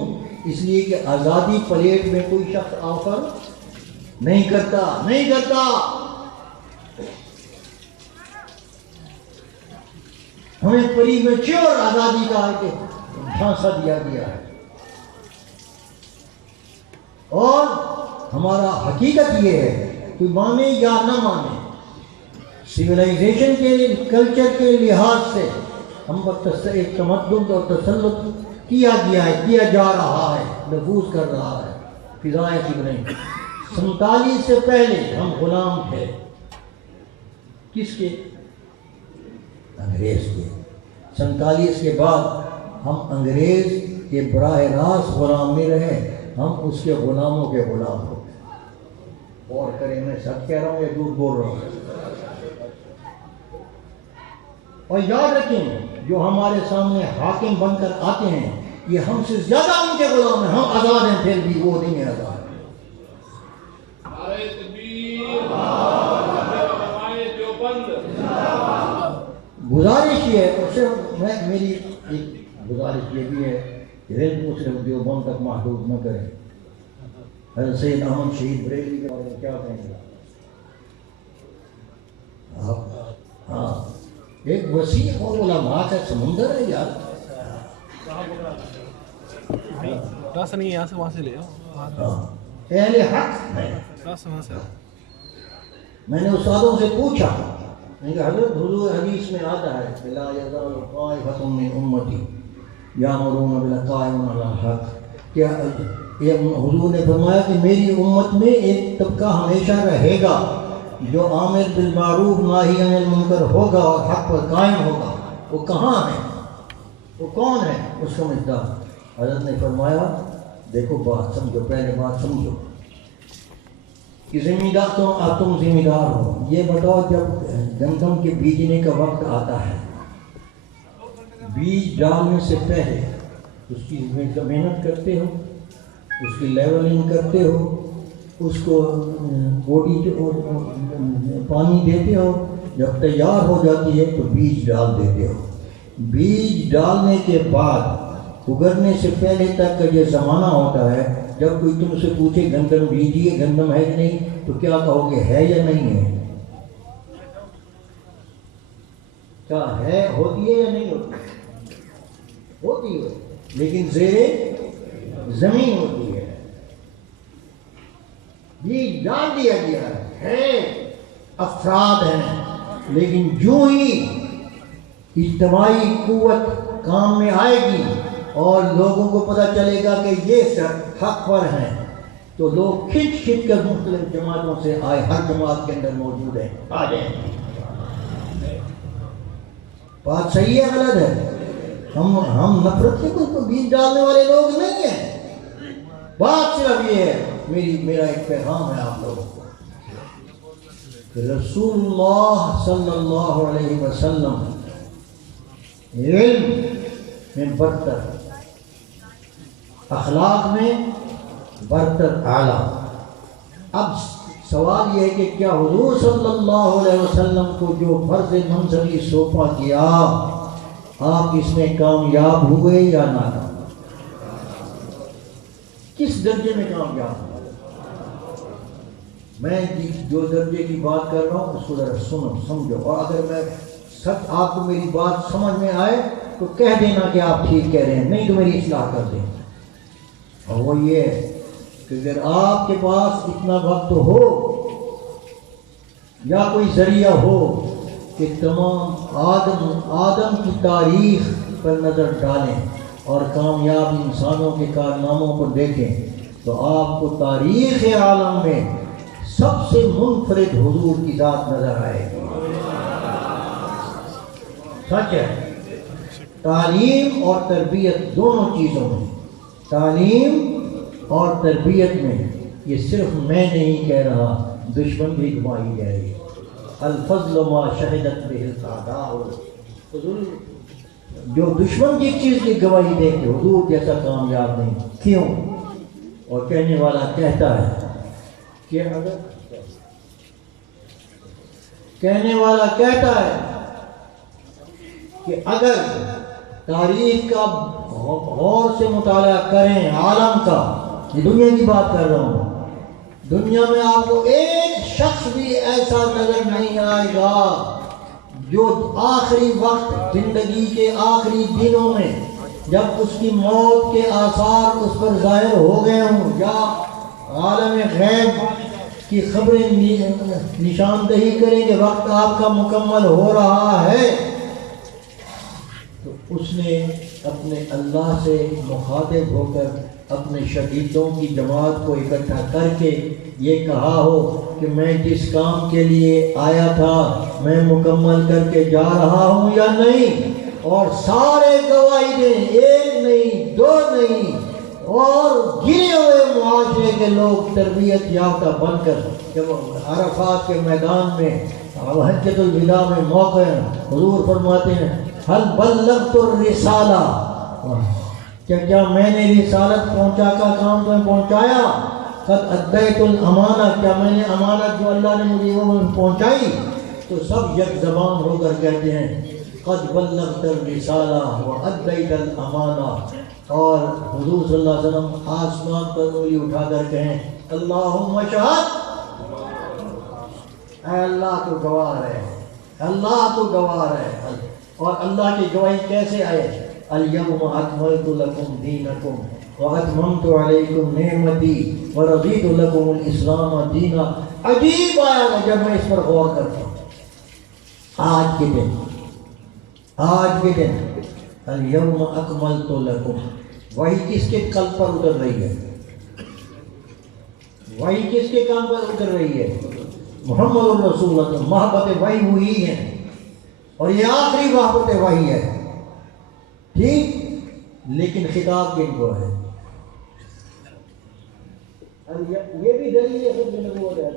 اس لیے کہ آزادی پلیٹ میں کوئی شخص آفر نہیں کرتا۔ ہمیں پری میچور آزادی کا جھانسا دیا گیا ہے، اور ہمارا حقیقت یہ ہے کہ مانے یا نہ مانے، سویلائزیشن کے کلچر کے لحاظ سے ہم پر ایک تمدن اور تسلط کیا گیا ہے، کیا جا رہا ہے، نفوذ کر رہا ہے فضائیں کی نہیں۔ 47 سے پہلے ہم غلام تھے، کس کے؟ انگریز کے۔ 47 کے بعد ہم انگریز کے براہ راست غلام نہیں رہے، ہم اس کے غلاموں کے غلام ہو گئے۔ اور کریں، میں سچ کہہ رہا ہوں یا جھوٹ بول رہا ہوں؟ اور یاد رکھیں، جو ہمارے سامنے حاکم بن کر آتے ہیں یہ ہم سے زیادہ ان کے غلام ہیں، ہم آزاد ہیں پھر بھی، وہ نہیں ہے آزاد۔ گزارش یہ ہے، اور صرف میری ایک گزارش یہ بھی ہے کہ علم کو صرف دیوبند تک محدود نہ کریں۔ حضرت سید احمد شہید بریلوی کے بارے میں کیا کہیں گے آپ؟ ہاں، ایک وسیع اور علماء کا سمندر ہے یار۔ راستہ نہیں ہے، یہاں سے وہاں سے لے آؤ۔ اہل حق ہے۔ راستہ وہاں سے میں نے استادوں سے پوچھا، میں نے کہا حضرت حضور حدیث میں آتا ہے کہ لا یزال طائفۃ من امتی یامرون بالقائم علی الحق، کیا حضور نے فرمایا کہ میری امت میں ایک طبقہ ہمیشہ رہے گا جو عامر بالمعروف ناہی عن المنکر ہوگا اور حق پر قائم ہوگا۔ وہ کہاں ہے؟ وہ کون ہے اس کا مقدار؟ حضرت نے فرمایا دیکھو بات سمجھو، پہلے بات سمجھو کہ ذمہ دار تم ذمہ دار ہو۔ یہ بتاؤ جب گندم کے بیجنے کا وقت آتا ہے، بیج ڈالنے سے پہلے اس کی محنت کرتے ہو، اس کی لیولنگ کرتے ہو، اس کو بوڈی پانی دیتے ہو، جب تیار ہو جاتی ہے تو بیج ڈال دیتے ہو۔ بیج ڈالنے کے بعد اگرنے سے پہلے تک کا یہ زمانہ ہوتا ہے، جب کوئی تم سے پوچھے گندم بیجیے، گندم ہے کہ نہیں، تو کیا کہو گے؟ ہے یا نہیں ہے؟ کیا ہے؟ ہوتی ہے یا نہیں ہوتی؟ ہوتی ہے، لیکن زیر زمین ہوتی ہے۔ بیج ڈال دیا گیا ہے، افراد ہیں، لیکن جو ہی اجتماعی قوت کام میں آئے گی اور لوگوں کو پتہ چلے گا کہ یہ حق پر ہیں، تو لوگ کھچ کھچ کر مختلف جماعتوں سے آئے، ہر جماعت کے اندر موجود ہیں، آ جائیں۔ بات صحیح ہے غلط ہے؟ ہم نفرت کے کوئی بیج ڈالنے والے لوگ نہیں ہیں۔ بات صرف یہ ہے، میرا ایک پیغام ہے آپ لوگوں کو کہ رسول اللہ صلی اللہ علیہ وسلم علم میں برتر، اخلاق میں برتر اعلیٰ۔ اب سوال یہ ہے کہ کیا حضور صلی اللہ علیہ وسلم کو جو فرض منصبی سونپا گیا آپ اس میں کامیاب ہوئے یا ناکام؟ کس درجے میں کامیاب ہوئے؟ میں جو درجے کی بات کر رہا ہوں اس کو ذرا سنو، سمجھو، اور اگر میں سچ آپ کو میری بات سمجھ میں آئے تو کہہ دینا کہ آپ ٹھیک کہہ رہے ہیں، نہیں تو میری اصلاح کر دیں۔ اور وہ یہ ہے کہ اگر آپ کے پاس اتنا وقت ہو یا کوئی ذریعہ ہو کہ تمام آدم کی تاریخ پر نظر ڈالیں اور کامیاب انسانوں کے کارناموں کو دیکھیں تو آپ کو تاریخ عالم میں سب سے منفرد حضور کی ذات نظر آئے گی۔ سچ ہے، تعلیم اور تربیت دونوں چیزوں میں، تعلیم اور تربیت میں، یہ صرف میں نہیں کہہ رہا، دشمن بھی گواہی دے رہی ہے۔ الفضل ما شہدت بہ الاعداء، حضور جو دشمن جس چیز کی گواہی دے کہ حضور جیسا کامیاب نہیں، کیوں؟ اور کہنے والا کہتا ہے کہ اگر کہنے والا کہتا ہے کہ اگر تاریخ کا غور سے مطالعہ کریں عالم کا، یہ دنیا کی بات کر رہا ہوں، دنیا میں آپ کو ایک شخص بھی ایسا نظر نہیں آئے گا جو آخری وقت زندگی کے آخری دنوں میں جب اس کی موت کے آثار اس پر ظاہر ہو گئے ہوں یا عالم غیب کی خبریں نشاندہی کریں کہ وقت آپ کا مکمل ہو رہا ہے، تو اس نے اپنے اللہ سے مخاطب ہو کر اپنے شاگردوں کی جماعت کو اکٹھا کر کے یہ کہا ہو کہ میں جس کام کے لیے آیا تھا میں مکمل کر کے جا رہا ہوں یا نہیں، اور سارے گواہی دیں، ایک نہیں، دو نہیں، اور گرے ہوئے معاشرے کے لوگ تربیت یافتہ بن کر جب عرفات کے میدان میں حجۃ الوداع میں موقع ہے، حضور فرماتے ہیں حل بلغت الرسالہ، کیا میں نے رسالت پہنچا کا کام تمہیں پہنچایا؟ قد ادیت الامانہ، کیا میں نے امانت جو اللہ نے مجھے وہ پہنچائی؟ تو سب یک زبان ہو کر کہتے ہیں قد بلغت الرسالہ وادیت الامانہ، اور حضور صلی اللہ علیہ وسلم آسمان پر انگلی اٹھا کر کہیں اللہم شہد، اے اللہ تو گواہ ہے، اللہ تو گواہ ہے۔ اور اللہ کی گواہی کیسے آئے؟ الیوم اکملت لکم دینکم واتممت علیکم نعمتی ورضیت لکم الاسلام دینا۔ عجیب آیا ہے جب میں اس پر غور کرتا ہوں۔ آج کے دن الیوم اکملت لکم، وہی کس کے قلب پر اتر رہی ہے؟ وہی کس کے کام پر اتر رہی ہے؟ محمد الرسول اللہ، محبت وحی ہوئی ہے، اور یہ آخری محبت وحی ہے، ٹھیک؟ لیکن خطاب کن کو ہے؟ یہ بھی دلیل ہے خود نبوت ہے،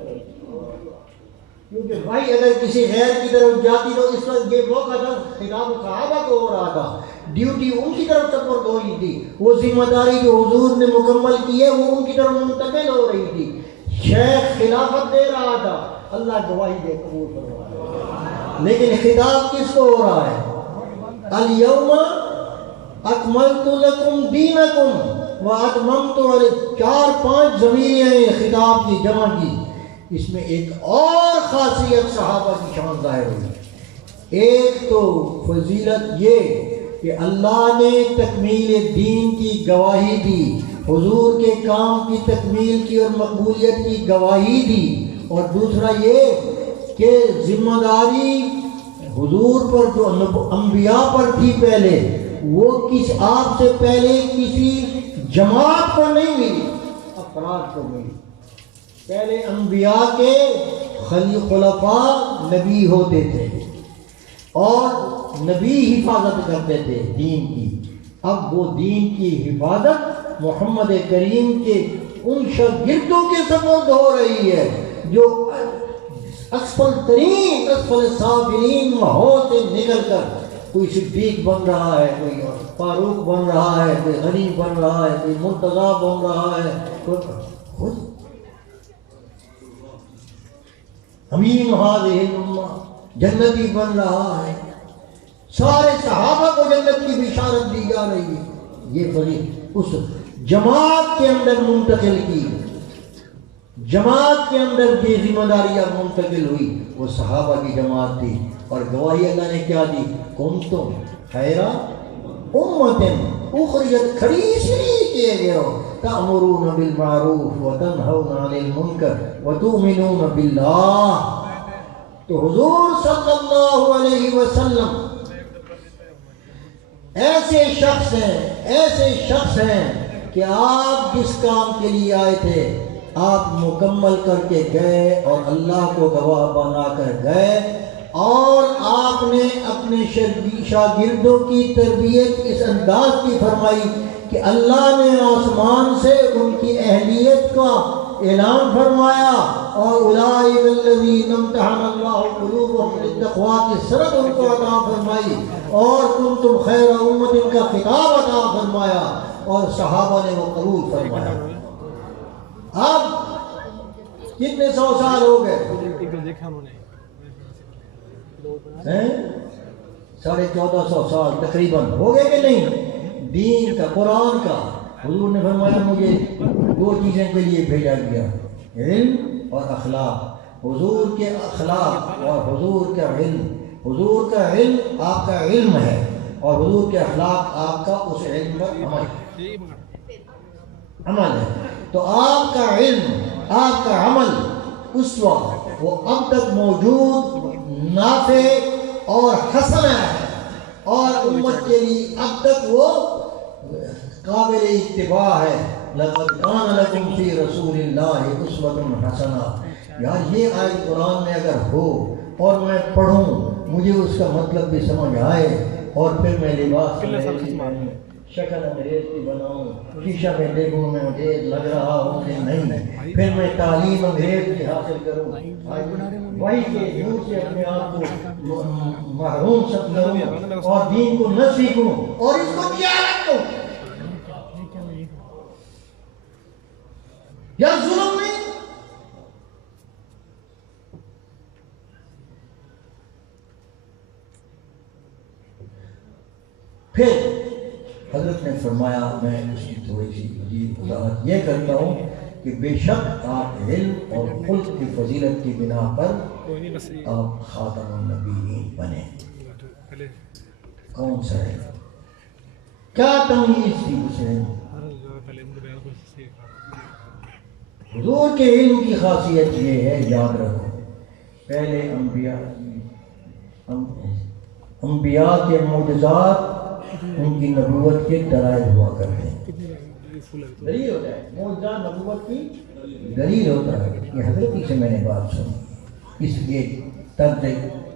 کیونکہ بھائی اگر کسی غیر کی طرف جاتی تو اس وقت یہ موقع تھا، خطاب صحابہ کو ہو رہا تھا، ڈیوٹی ان کی طرف سپرد ہو رہی تھی، وہ ذمہ داری جو حضور نے مکمل کی ہے وہ ان کی طرف منتقل ہو رہی تھی، شیخ خلافت دے رہا تھا، اللہ گواہی دے قبول کر رہا ہے، لیکن خطاب کس کو ہو رہا ہے؟ الیوم اکملت لکم دینکم واتممت علیکم، 4-5 ضمیریں ہیں خطاب کی جمع کی، اس میں ایک اور خاصیت صحابہ کی شان ظاہر ہوئی۔ ایک تو فضیلت یہ کہ اللہ نے تکمیل دین کی گواہی دی، حضور کے کام کی تکمیل کی اور مقبولیت کی گواہی دی، اور دوسرا یہ کہ ذمہ داری حضور پر جو انبیاء پر تھی پہلے، وہ آپ سے پہلے کسی جماعت کو نہیں ملی، افراد کو ملی۔ پہلے انبیاء کے خلفاء نبی ہوتے تھے اور نبی حفاظت کرتے تھے دین کی، اب وہ دین کی حفاظت محمد کریم کے ان شاگردوں کے سپرد ہو رہی ہے جو اسفل سافلین ماحول سے نکل کر کوئی صدیق بن رہا ہے، کوئی فاروق بن رہا ہے، کوئی غنی بن رہا ہے، کوئی مرتضیٰ بن رہا ہے، خود امین ہذہ الامہ جنتی بن رہا ہے، سارے صحابہ کو جنت کی بشارت دی جا رہی ہے۔ یہ فریق اس جماعت کے اندر منتقل کی، جماعت کے اندر کی ذمہ داریاں منتقل ہوئی، وہ صحابہ کی جماعت تھی، اور گواہی اللہ نے کیا دی؟ کنتم خیر امۃ اخرجت، کھڑی اس لیے کیے گئے ہو تأمرون بالمعروف وتنہون عن المنکر وتؤمنون باللہ۔ تو حضور صلی اللہ علیہ وسلم ایسے شخص ہیں کہ آپ جس کام کے لیے آئے تھے آپ مکمل کر کے گئے اور اللہ کو گواہ بنا کر گئے، اور آپ نے اپنے شاگردوں کی تربیت اس انداز کی فرمائی کہ اللہ نے آسمان سے ان کی اہلیت کا اعلان فرمایا، اور اولئک الذین امتحن اللہ قلوبهم للتقوی کی سند ان کو عطا فرمائی، اور کنتم خیر امت کا خطاب عطا فرمایا، اور صحابہ نے وہ قبول فرمایا۔ اب کتنے 100 سال ہو گئے؟ 1450 سال تقریباً ہو گئے کہ نہیں؟ دین کا، قرآن کا، حضور نے فرمایا مجھے 2 چیزیں کے لیے بھیجا گیا، علم اور اخلاق۔ حضور کے اخلاق اور حضور کا علم، حضور کا علم آپ کا علم ہے، اور حضور کے اخلاق آپ کا اس علم پر عمل ہے۔ تو آپ کا علم، آپ کا عمل اس وقت وہ اب تک موجود، نافع اور حسنہ ہے، اور امت کے لیے اب تک وہ قابل اتباع ہے. لقد کان لکم فی رسول اللہ اسوۃ حسنہ. یار یہ آیت قرآن میں اگر ہو اور میں پڑھوں, مجھے اس کا مطلب بھی سمجھ آئے, اور پھر میں لباس انگریزی پہنوں, شکل انگریز کی بناؤں, شیشہ میں دیکھوں میں انگریز لگ رہا ہوں کہ نہیں, پھر میں تعلیم انگریز کی حاصل کروں, وہی کے جھوٹ سے اپنے آپ کو محروم کروں اور دین کو نہ سیکھوں اور اس کو کیا رکھوں. یا ظلم نہیں. پھر حضرت نے فرمایا, میں اس کی تھوڑی سی مزید وضاحت یہ کرتا ہوں کہ بے شک آپ علم اور خلق کی فضیلت کی بنا پر آپ خاتم النبیین بنے. کون سا ہے, کیا تمیز تھی اسے؟ حضور کے علم کی خاصیت یہ ہے, یاد رکھو, پہلے انبیاء کے معجزات ان کی نبوت کے دلائل ہوا کرتے ہیں. دلیل ہوتا ہے, معجزہ نبوت کی دلیل ہوتا ہے. یہ حضرت ہی سے میں نے بات سنی, اس لیے طرز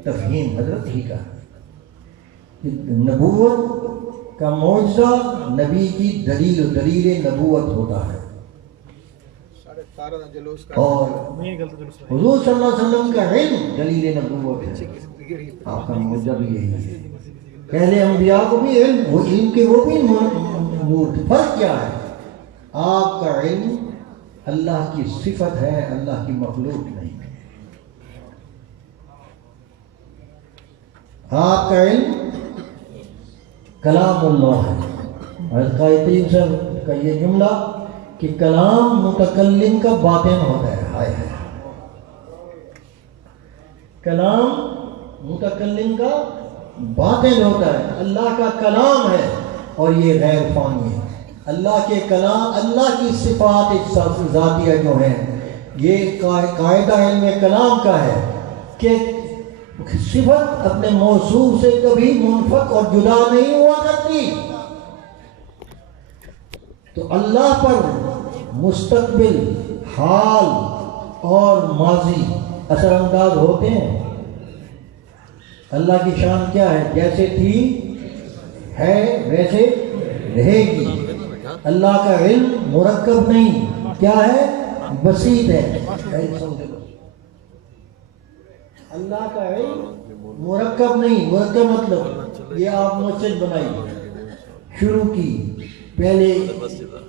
تفہیم حضرت ہی کا. نبوت کا معجزہ نبی کی دلیل نبوت ہوتا ہے, اور حضور صلی اللہ علیہ وسلم کا علم دلیل نبوت ہے. آپ کا معجزہ بھی یہی ہے. پہلے انبیاء کو بھی علم, وہ علم کے وہ بھی نور. فرق کیا ہے؟ آپ کا علم اللہ کی صفت ہے, اللہ کی مخلوق نہیں. آپ کا علم کلام اللہ ہے. حضرت قائد صاحب کا یہ جملہ کہ کلام متکلم کا باطن ہوتا ہے. ہائے ہے, کلام متکلم کا باطن ہوتا ہے. اللہ کا کلام ہے اور یہ غیر فانی ہے. اللہ کے کلام, اللہ کی صفات ذاتیہ جو ہیں, یہ قاعدہ علم کلام کا ہے کہ صفت اپنے موصوف سے کبھی منفک اور جدا نہیں ہوا کرتی. تو اللہ پر مستقبل, حال اور ماضی اثر انداز ہوتے ہیں. اللہ کی شان کیا ہے؟ جیسے تھی ہے ویسے رہے گی. اللہ کا علم مرکب نہیں, کیا ہے؟ بسیط ہے. اللہ کا علم مرکب نہیں. مرکب مطلب یہ آپ مسجد بنائی, شروع کی, پہلے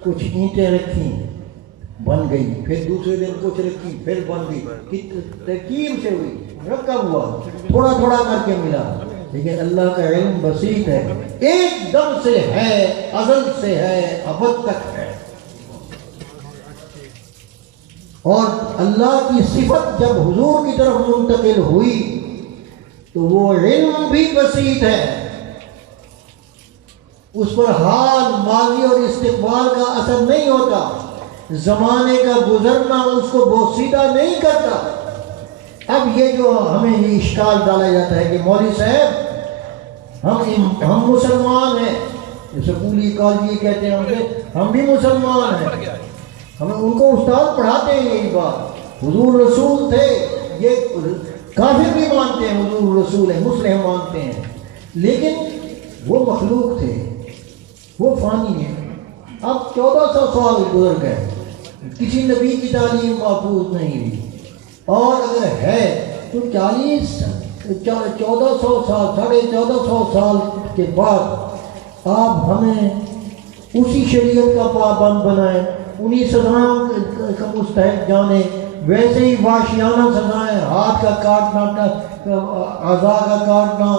کچھ اینٹیں رکھیں, بن گئی, پھر دوسرے دن کچھ رکھی, پھر بن گئی, ترکیب سے ہوئی, مرکب ہوا, تھوڑا تھوڑا کر کے ملا. لیکن اللہ کا علم بسیط ہے, ایک دم سے ہے, ازل سے ہے, ابد تک ہے. اور اللہ کی صفت جب حضور کی طرف منتقل ہوئی تو وہ علم بھی بسیط ہے. اس پر حال, ماضی اور استقبال کا اثر نہیں ہوتا. زمانے کا گزرنا اس کو بوسیدہ نہیں کرتا. اب یہ جو ہمیں یہ اشکال ڈالا جاتا ہے کہ مولوی صاحب ہم مسلمان ہیں, سکولی کالجی کہتے ہیں ہم بھی مسلمان ہیں, ہمیں ان کو استاد پڑھاتے ہیں یہی بات, حضور رسول تھے, یہ کافر بھی مانتے ہیں حضور رسول ہیں, مسلم مانتے ہیں, لیکن وہ مخلوق تھے, وہ فانی ہیں. اب 1400 سال گزر گئے, کسی نبی کی تعلیم محفوظ نہیں ہوئی, اور اگر ہے تو 1400 سال 1450 سال کے بعد آپ ہمیں اسی شریعت کا پابند بنائیں, انہی سزاؤں کا مستحق جانے, ویسے ہی وحشیانہ سزائیں, ہاتھ کا کاٹنا, اعضاء کا کاٹنا,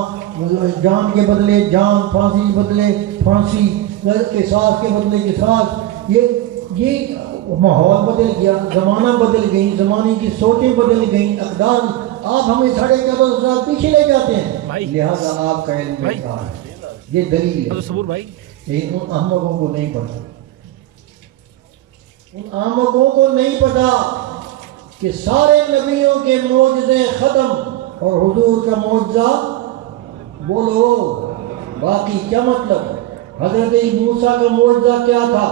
جان کے بدلے جان, پھانسی کے بدلے پھانسی, قصاص کے بدلے قصاص. یہ ماحول بدل گیا, زمانہ بدل گئی, زمانے کی سوچیں بدل گئیں, اقدار. آپ ہمیں 1450 سال پیچھے لے جاتے ہیں, لہذا آپ کا علم میں کہا ہے. یہ دلیل ہے. لیکن ان احمقوں کو نہیں پتا, ان احمقوں کو نہیں پتا کہ سارے نبیوں کے معجزے ختم اور حضور کا معجزہ بولو باقی کیا مطلب؟ حضرت موسیٰ کا معجزہ کیا تھا؟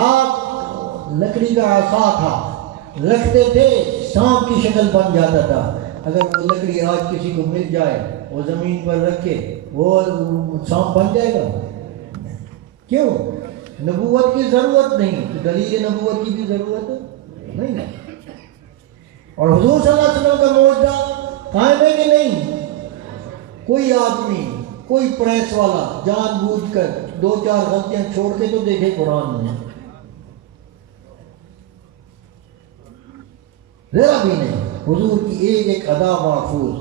آپ لکڑی کا عصا تھا، رکھتے تھے سانپ کی شکل بن جاتا تھا۔ اگر وہ لکڑی آج کسی کو مل جائے، وہ زمین پر رکھے، وہ سانپ بن جائے گا؟ کیوں؟ نبوت کی ضرورت نہیں، تو دلیل نبوت کی بھی ضرورت نہیں ہے۔ اور حضور صلی اللہ علیہ وسلم کا معجزہ قائم ہے کہ نہیں؟ کوئی آدمی، کوئی پریس والا جان بوجھ کر 2-4 غلطیاں چھوڑ کے تو دیکھے قرآن میں، ذرا بھی نہیں۔ حضور کی ایک ایک ادا محفوظ،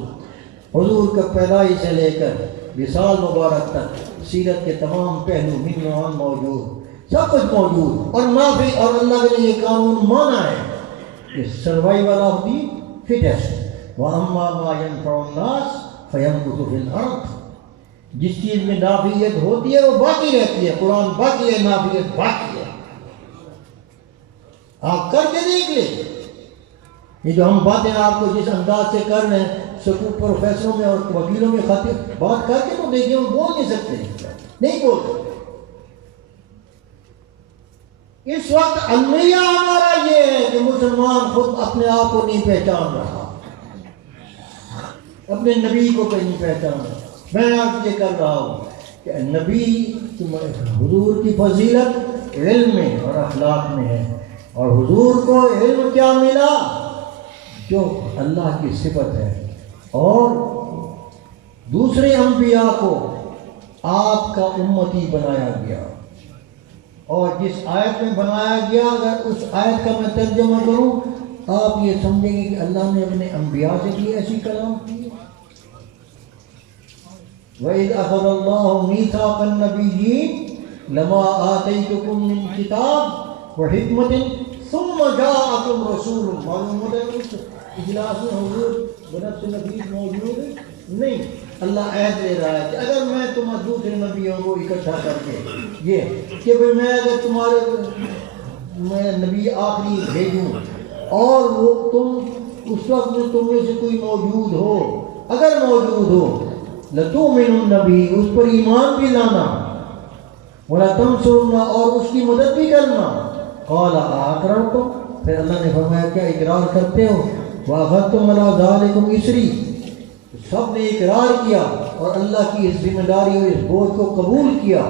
حضور کا پیدائش سے لے کر وصال مبارک تک سیرت کے تمام پہلو من موجود، سب کچھ موجود اور نافع۔ اور اللہ کے لیے یہ قانون مانا ہے کہ سروائیول آف دی فٹیسٹ، وَأَمَّا مَا يَنفَعُ النَّاسَ فَيَمْكُثُ فِي الْأَرْضِ۔ جس چیز میں نافعیت ہوتی ہے وہ باقی رہتی ہے۔ قرآن باقی ہے، نافعیت باقی ہے۔ آپ کر کے دیکھ لیں۔ یہ جو ہم باتیں آپ کو جس انداز سے کر رہے ہیں، سکول پروفیسروں میں اور وکیلوں میں خاطر بات کر کے تو دیکھیں، ہم بول نہیں سکتے، نہیں بول سکتے۔ اس وقت المیہ ہمارا یہ ہے کہ مسلمان خود اپنے آپ کو نہیں پہچان رہا، اپنے نبی کو نہیں پہچان رہا۔ میں آپ یہ کر رہا ہوں کہ نبی حضور کی فضیلت علم میں اور اخلاق میں ہے، اور حضور کو علم کیا ملا؟ جو اللہ کی صفت ہے۔ اور دوسرے انبیاء کو آپ کا امتی بنایا گیا، اور جس آیت میں بنایا گیا، اگر اس آیت کا میں ترجمہ کروں، آپ یہ سمجھیں گے کہ اللہ نے اپنے انبیاء سے بھی ایسی کلام کی۔ وَإِذْ أَخَذَ اللَّهُ مِيثَاقَ النَّبِيِّينَ لَمَا آتَيْتُكُم مِّن كِتَابٍ وَحِكْمَةٍ ثُمَّ جَاءَكُمْ رَسُولٌ۔ معلوم ہوتا ہے اس اجلاس میں حضور بنفس نبی موجود نہیں۔ اللہ عہد لے رہا ہے کہ اگر میں تمہیں دوسرے نبیوں کو اکٹھا کر کے یہ کہ بھئی میں اگر میں نبی آخری بھیجوں اور وہ تم اس وقت میں تم میں سے کوئی موجود ہو، اگر موجود ہو، لَتُؤْمِنُنَّ بِهِ، اس پر ایمان بھی لانا، وَلَتَنْصُرُنَّ، اور اس کی مدد بھی کرنا۔ قَالَ أَأَقْرَرْتُمْ، پھر اللہ نے فرمایا کیا اقرار کرتے ہو؟ وَأَخَذْتُمْ عَلَىٰ ذَٰلِكُمْ إِصْرِي، سب نے اقرار کیا اور اللہ کی اس ذمہ داری اور اس بوجھ کو قبول کیا۔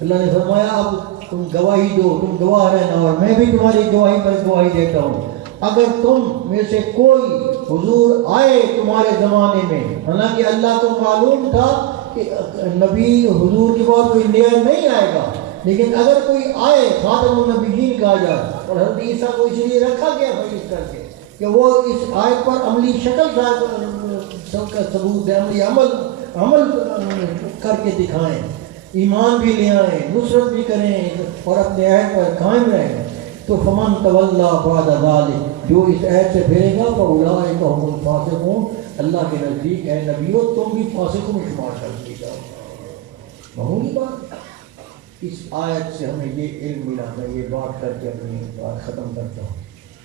اللہ نے فرمایا اب تم گواہی دو، تم گواہ رہنا، اور میں بھی تمہاری گواہی پر گواہی دیتا ہوں۔ اگر تم میں سے کوئی حضور آئے تمہارے زمانے میں، حالانکہ اللہ کو معلوم تھا کہ نبی حضور کے بعد کوئی نیا نہیں آئے گا، لیکن اگر کوئی آئے خاتم النبیین کہا جائے، اور حضرت عیسیٰ کو اس لیے رکھا گیا فریض کر کے کہ وہ اس آیت پر عملی شکل سب کا ثبوت ہے، عملی عمل کر کے دکھائیں، ایمان بھی لے آئیں، نصرت بھی کریں اور اپنے عہد پر قائم رہیں۔ تو فمن تولا بعد ذلک، جو اس عہد سے پھرے گا فاولئک هم الفاسقون، اللہ کے نزدیک اے نبیو تم بھی فاسقوں میں شمار کر دیے جاؤ۔ معمولی بات۔ اس آیت سے ہمیں یہ علم ملا، میں یہ بات کر کے اپنی بات ختم کرتا ہوں،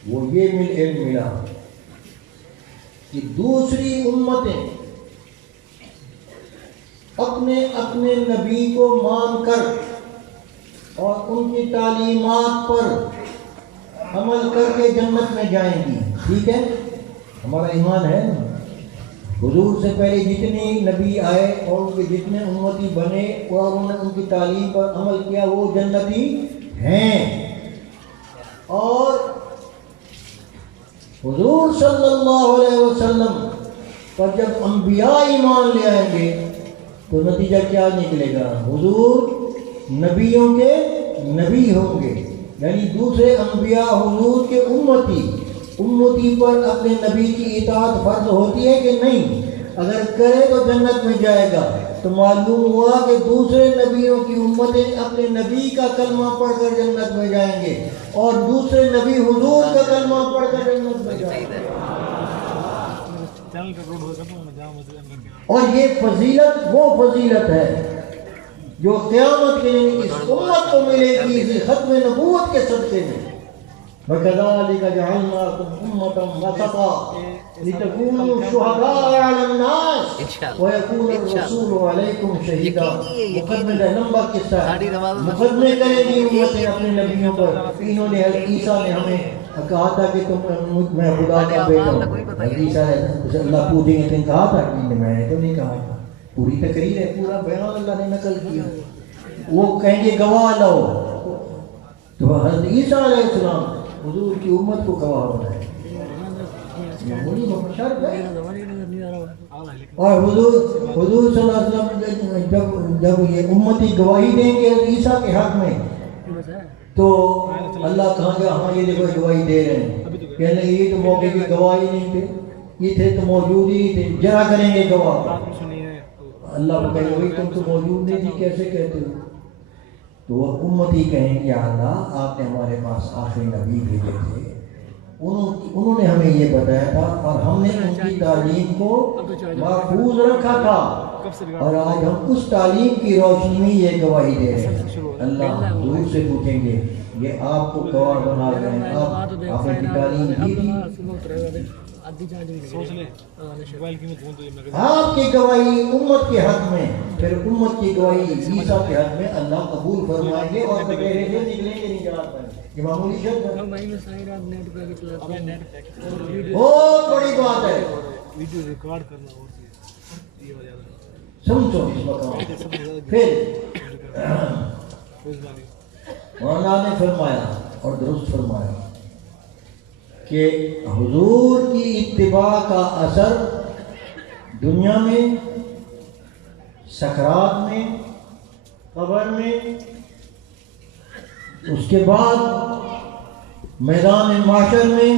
وہ یہ علم ملا کہ دوسری امتیں اپنے اپنے نبی کو مان کر اور ان کی تعلیمات پر عمل کر کے جنت میں جائیں گی۔ ٹھیک ہے، ہمارا ایمان ہے نا، حضور سے پہلے جتنے نبی آئے اور ان کے جتنے امتی بنے اور انہوں نے ان کی تعلیم پر عمل کیا، وہ جنتی ہیں۔ اور حضور صلی اللہ علیہ وسلم پر جب انبیاء ایمان لے آئیں گے تو نتیجہ کیا نکلے گا؟ حضور نبیوں کے نبی ہوں گے، یعنی دوسرے انبیاء حضور کے امتی پر اپنے نبی کی اطاعت فرض ہوتی ہے کہ نہیں؟ اگر کرے تو جنت میں جائے گا۔ تو معلوم ہوا کہ دوسرے نبیوں کی امتیں اپنے نبی کا کلمہ پڑھ کر جنت میں جائیں گے، اور دوسرے نبی حضور کا کلمہ پڑھ کر جنت میں جائیں گے۔ اور یہ فضیلت وہ فضیلت ہے جو قیامت کے دن اس امت کو ملے گی، اسی ختم نبوت کے صدقے میں۔ وَكَذَلِكَ جَعَلْنَاكُمْ أُمَّةً وَسَطًا لِتَكُونُوا شُهَدَاءَ عَلَى النَّاسِ، وَيَكُونَ الرَّسُولُ عَلَيْكُمْ شَهِيدًا. مقدمے کا لمبا قصہ ہے. مقدمے کرے گی امتیں اپنے نبیوں پر. انہوں نے عیسیٰ نے ہمیں کہا تھا کہ تم میں خدا کا بیٹا ہوں. عیسیٰ نے اللہ پوچھیں گے تم کہا تھا کہ میں نے تو نہیں کہا تھا. پوری تقریر ہے, پورا بیان اللہ نے نقل کیا. وہ کہیں گے گواہ لاؤ, تو حضرت عیسیٰ علیہ السلام حضور کی امت کو گواہ بنائے. اور حضور صلی اللہ علیہ وسلم جب یہ امتی گواہی دیں گے عیسیٰ کے حق میں, تو اللہ کہاں گیا ہاں یہ دیکھو گواہی دے رہے ہیں. کہنے یہ تو موقع کی گواہی نہیں تھے, یہ تھے تو موجود ہی تھے, جرا کریں گے گواہ. اللہ کو کہے وہی تم تو موجود نہیں تھی کیسے کہتے ہو. تو وہ امتی کہیں گے اللہ آپ نے ہمارے پاس آخری نبی بھیجے تھے, انہوں نے ہمیں یہ بتایا تھا اور ہم نے ان کی تعلیم کو محفوظ رکھا تھا, اور آج ہم اس تعلیم کی روشنی میں یہ گواہی دے رہے ہیں. اللہ حضور سے پوچھیں گے یہ آپ کو گواہ بنا رہے ہیں, آپ نے کی تعلیم دی تھی. آپ کی گواہی امت کے حق میں, پھر امت کی گواہی عیسیٰ کے حق میں اللہ قبول فرمائیں گے اور کٹہرے سے نکلیں گے نہیں جا پائیں. یہ معمولی شرط بہت بڑی بات ہے. سمجھو اس مقام. پھر مولانا نے فرمایا اور درست فرمایا کہ حضور کی اتباع کا اثر دنیا میں, سکرات میں, قبر میں, اس کے بعد میدان معاشر میں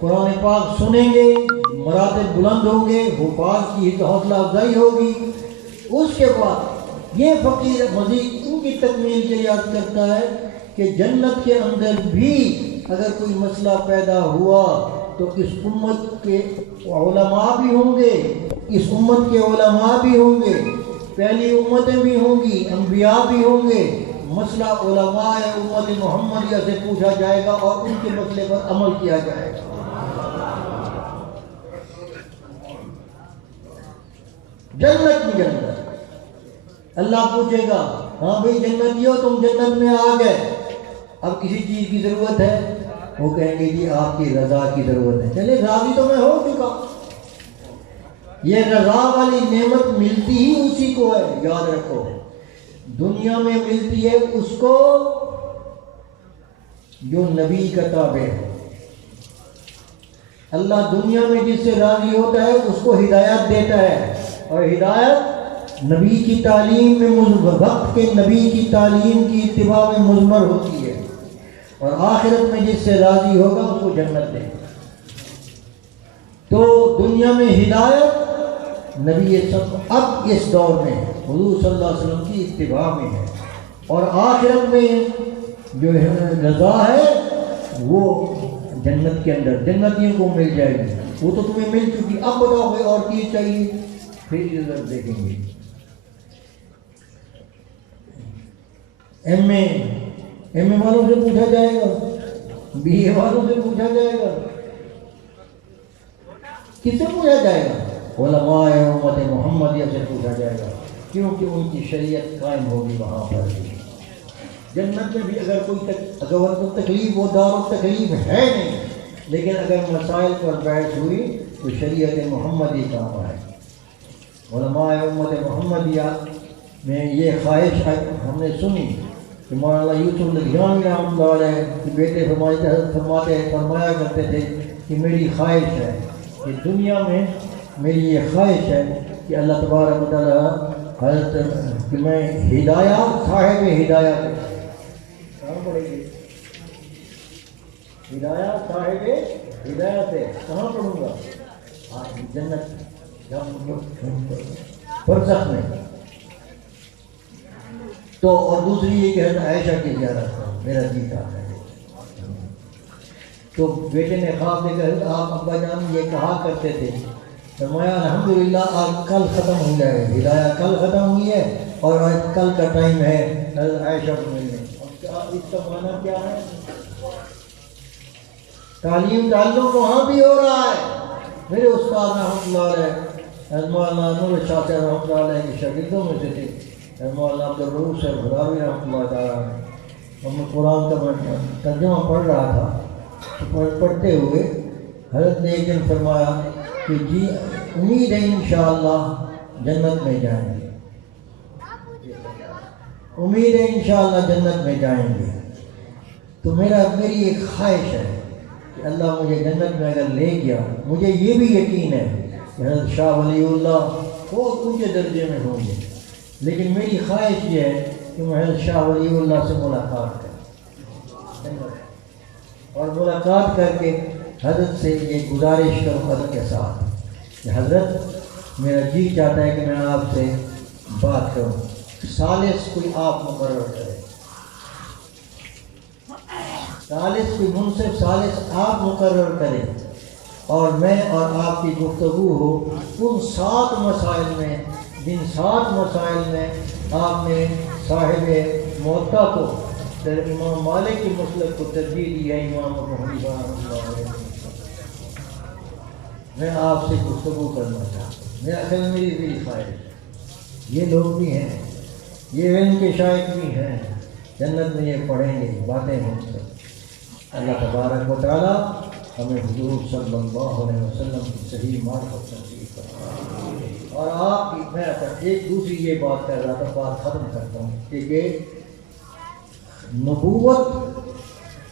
قرآن پاک سنیں گے, مراتب بلند ہوں گے, حفاظ کی حوصلہ افزائی ہوگی. اس کے بعد یہ فقیر مزید ان کی تکمیل کے یاد کرتا ہے کہ جنت کے اندر بھی اگر کوئی مسئلہ پیدا ہوا تو اس امت کے علماء بھی ہوں گے, اس امت کے علماء بھی ہوں گے, پہلی امتیں بھی ہوں گی, انبیاء بھی ہوں گے. مسئلہ علماء امت محمدیہ سے پوچھا جائے گا اور ان کے مسئلے پر عمل کیا جائے گا. جنت کی جنت اللہ پوچھے گا ہاں بھئی جنتیو تم جنت میں آ گئے, اب کسی چیز کی ضرورت ہے؟ وہ کہیں گے جی آپ کی رضا کی ضرورت ہے. چلے راضی تو میں ہو چکا. یہ رضا والی نعمت ملتی ہی اسی کو ہے, یاد رکھو. دنیا میں ملتی ہے اس کو جو نبی کا تابع ہے. اللہ دنیا میں جس سے راضی ہوتا ہے اس کو ہدایت دیتا ہے, اور ہدایت نبی کی تعلیم میں وقت کے نبی کی تعلیم کی اتباع میں مضمر ہوتی ہے, اور آخرت میں جس سے راضی ہوگا اس کو جنت دے. تو دنیا میں ہدایت نبی سب اب اس دور میں حضور صلی اللہ علیہ وسلم کی اتباع میں ہے, اور آخرت میں جو رضا ہے وہ جنت کے اندر جنتیوں کو مل جائے گی. وہ تو تمہیں مل چکی, اب بتاؤ کوئی اور چیز چاہیے, پھر ادھر دیکھیں گے. ایم اے والوں سے پوچھا جائے گا, بی اے والوں سے پوچھا جائے گا, کس سے پوچھا جائے گا؟ علماء امت محمدیہ سے پوچھا جائے گا, کیونکہ ان کی شریعت قائم ہوگی وہاں پر. جنت میں بھی اگر کوئی اگر تو تکلیف وہ دار و تکلیف ہے نہیں, لیکن اگر مسائل پر بحث ہوئی تو شریعت محمدی کام آئے. علماء امت محمدیہ میں یہ خواہش ہم نے سنی کہ مولانا یوسف لدھیانوی رحمۃ اللہ علیہ کے بیٹے فرمایا کرتے تھے کہ میری خواہش ہے کہ دنیا میں میری یہ خواہش ہے کہ اللہ تبارک و تعالیٰ حضرت کہ میں ہدایات صاحب ہدایات کہاں پڑھیں گے, ہدایات صاحب ہدایت ہے کہاں پڑھوں گا؟ جنت برزخ میں. تو اور دوسری یہ کہ حضرت عائشہ کی زیارت میرا جی چاہتا ہے. تو بیٹے نے خواب دے کر آپ ابا جان یہ کہا کرتے تھے, فرمایا الحمدللہ آج کل ختم ہو جائے, ہدایت کل ختم ہوئی ہے اور آج کل کا ٹائم ہے حضرت عائشہ کو ملنے. اس کا معنی کیا ہے؟ تعلیم تعلق وہاں بھی ہو رہا ہے. میرے استاد رحمۃ اللہ علیہ مولانا نور چاچا رحمۃ اللہ علیہ کے شاگردوں میں سے تھے، مولانا عبدالرؤوف صاحب غلامی رحمۃ اللہ تعالیٰ نے۔ ہم قرآن کا ترجمہ پڑھ رہا تھا تو پڑھتے ہوئے حضرت نے ایک دن فرمایا کہ جی امید ہے انشاءاللہ جنت میں جائیں گے، امید ہے انشاءاللہ جنت میں جائیں گے۔ تو میری ایک خواہش ہے کہ اللہ مجھے جنت میں اگر لے گیا، مجھے یہ بھی یقین ہے کہ حضرت شاہ ولی اللہ بہت اونچے درجے میں ہوں گے، لیکن میری خواہش یہ ہے کہ میں حضرت شاہ ولی اللہ سے ملاقات کروں اور ملاقات کر کے حضرت سے یہ گزارش کروں حضرت کے ساتھ کہ حضرت میرا جی چاہتا ہے کہ میں آپ سے بات کروں، ثالث کوئی آپ مقرر کرے، ثالث کوئی منصف ثالث آپ مقرر کریں اور میں اور آپ کی گفتگو ہو ان 7 مسائل میں جن 7 مسائل میں آپ نے صاحب موطا کو امام مالک کی مسلک کو ترجیح دی ہے، امام ابو حنیفہ رحمۃ اللہ علیہ، میں آپ سے گفتگو کرنا چاہتا ہوں۔ میرا خیال میری خواہش ہے، یہ لوگ بھی ہیں، یہ علم کے شائق بھی ہیں، جنت میں یہ پڑھیں گے، باتیں ہوں سب۔ اللہ تبارک و تعالیٰ ہمیں حضور صلی اللہ علیہ وسلم کی صحیح معرفت نصیب کرے۔ اور آپ کی میں ایک دوسری یہ بات کر رہا تھا، بات ختم کرتا ہوں کہ نبوت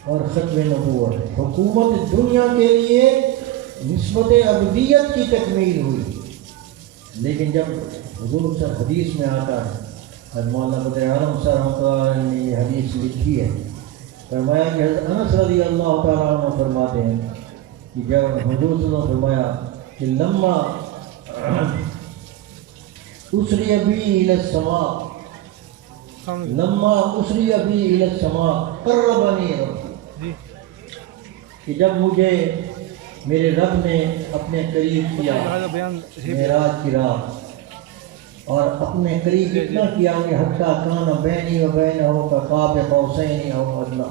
اور ختم نبوت حکومت دنیا کے لیے نسبت ابدیت کی تکمیل ہوئی، لیکن جب حضور سے حدیث میں آتا ہے، مولانا بدر عالم صاحب رحمۃ اللہ علیہ نے یہ حدیث لکھی ہے، فرمایا کہ حضرت انس رضی اللہ تعالیٰ عنہ فرماتے ہیں کہ جب حضور صلی اللہ علیہ وسلم فرمایا کہ لما اسری ابی الی السماء، لما اسری ابی الی السماء قربنی ربی، کہ جب مجھے میرے رب نے اپنے قریب کیا معراج کی رات، اور اپنے قریب اتنا کیا کہ حتیٰ کان بینی و بینہ کا قاب قوسین او ادنی،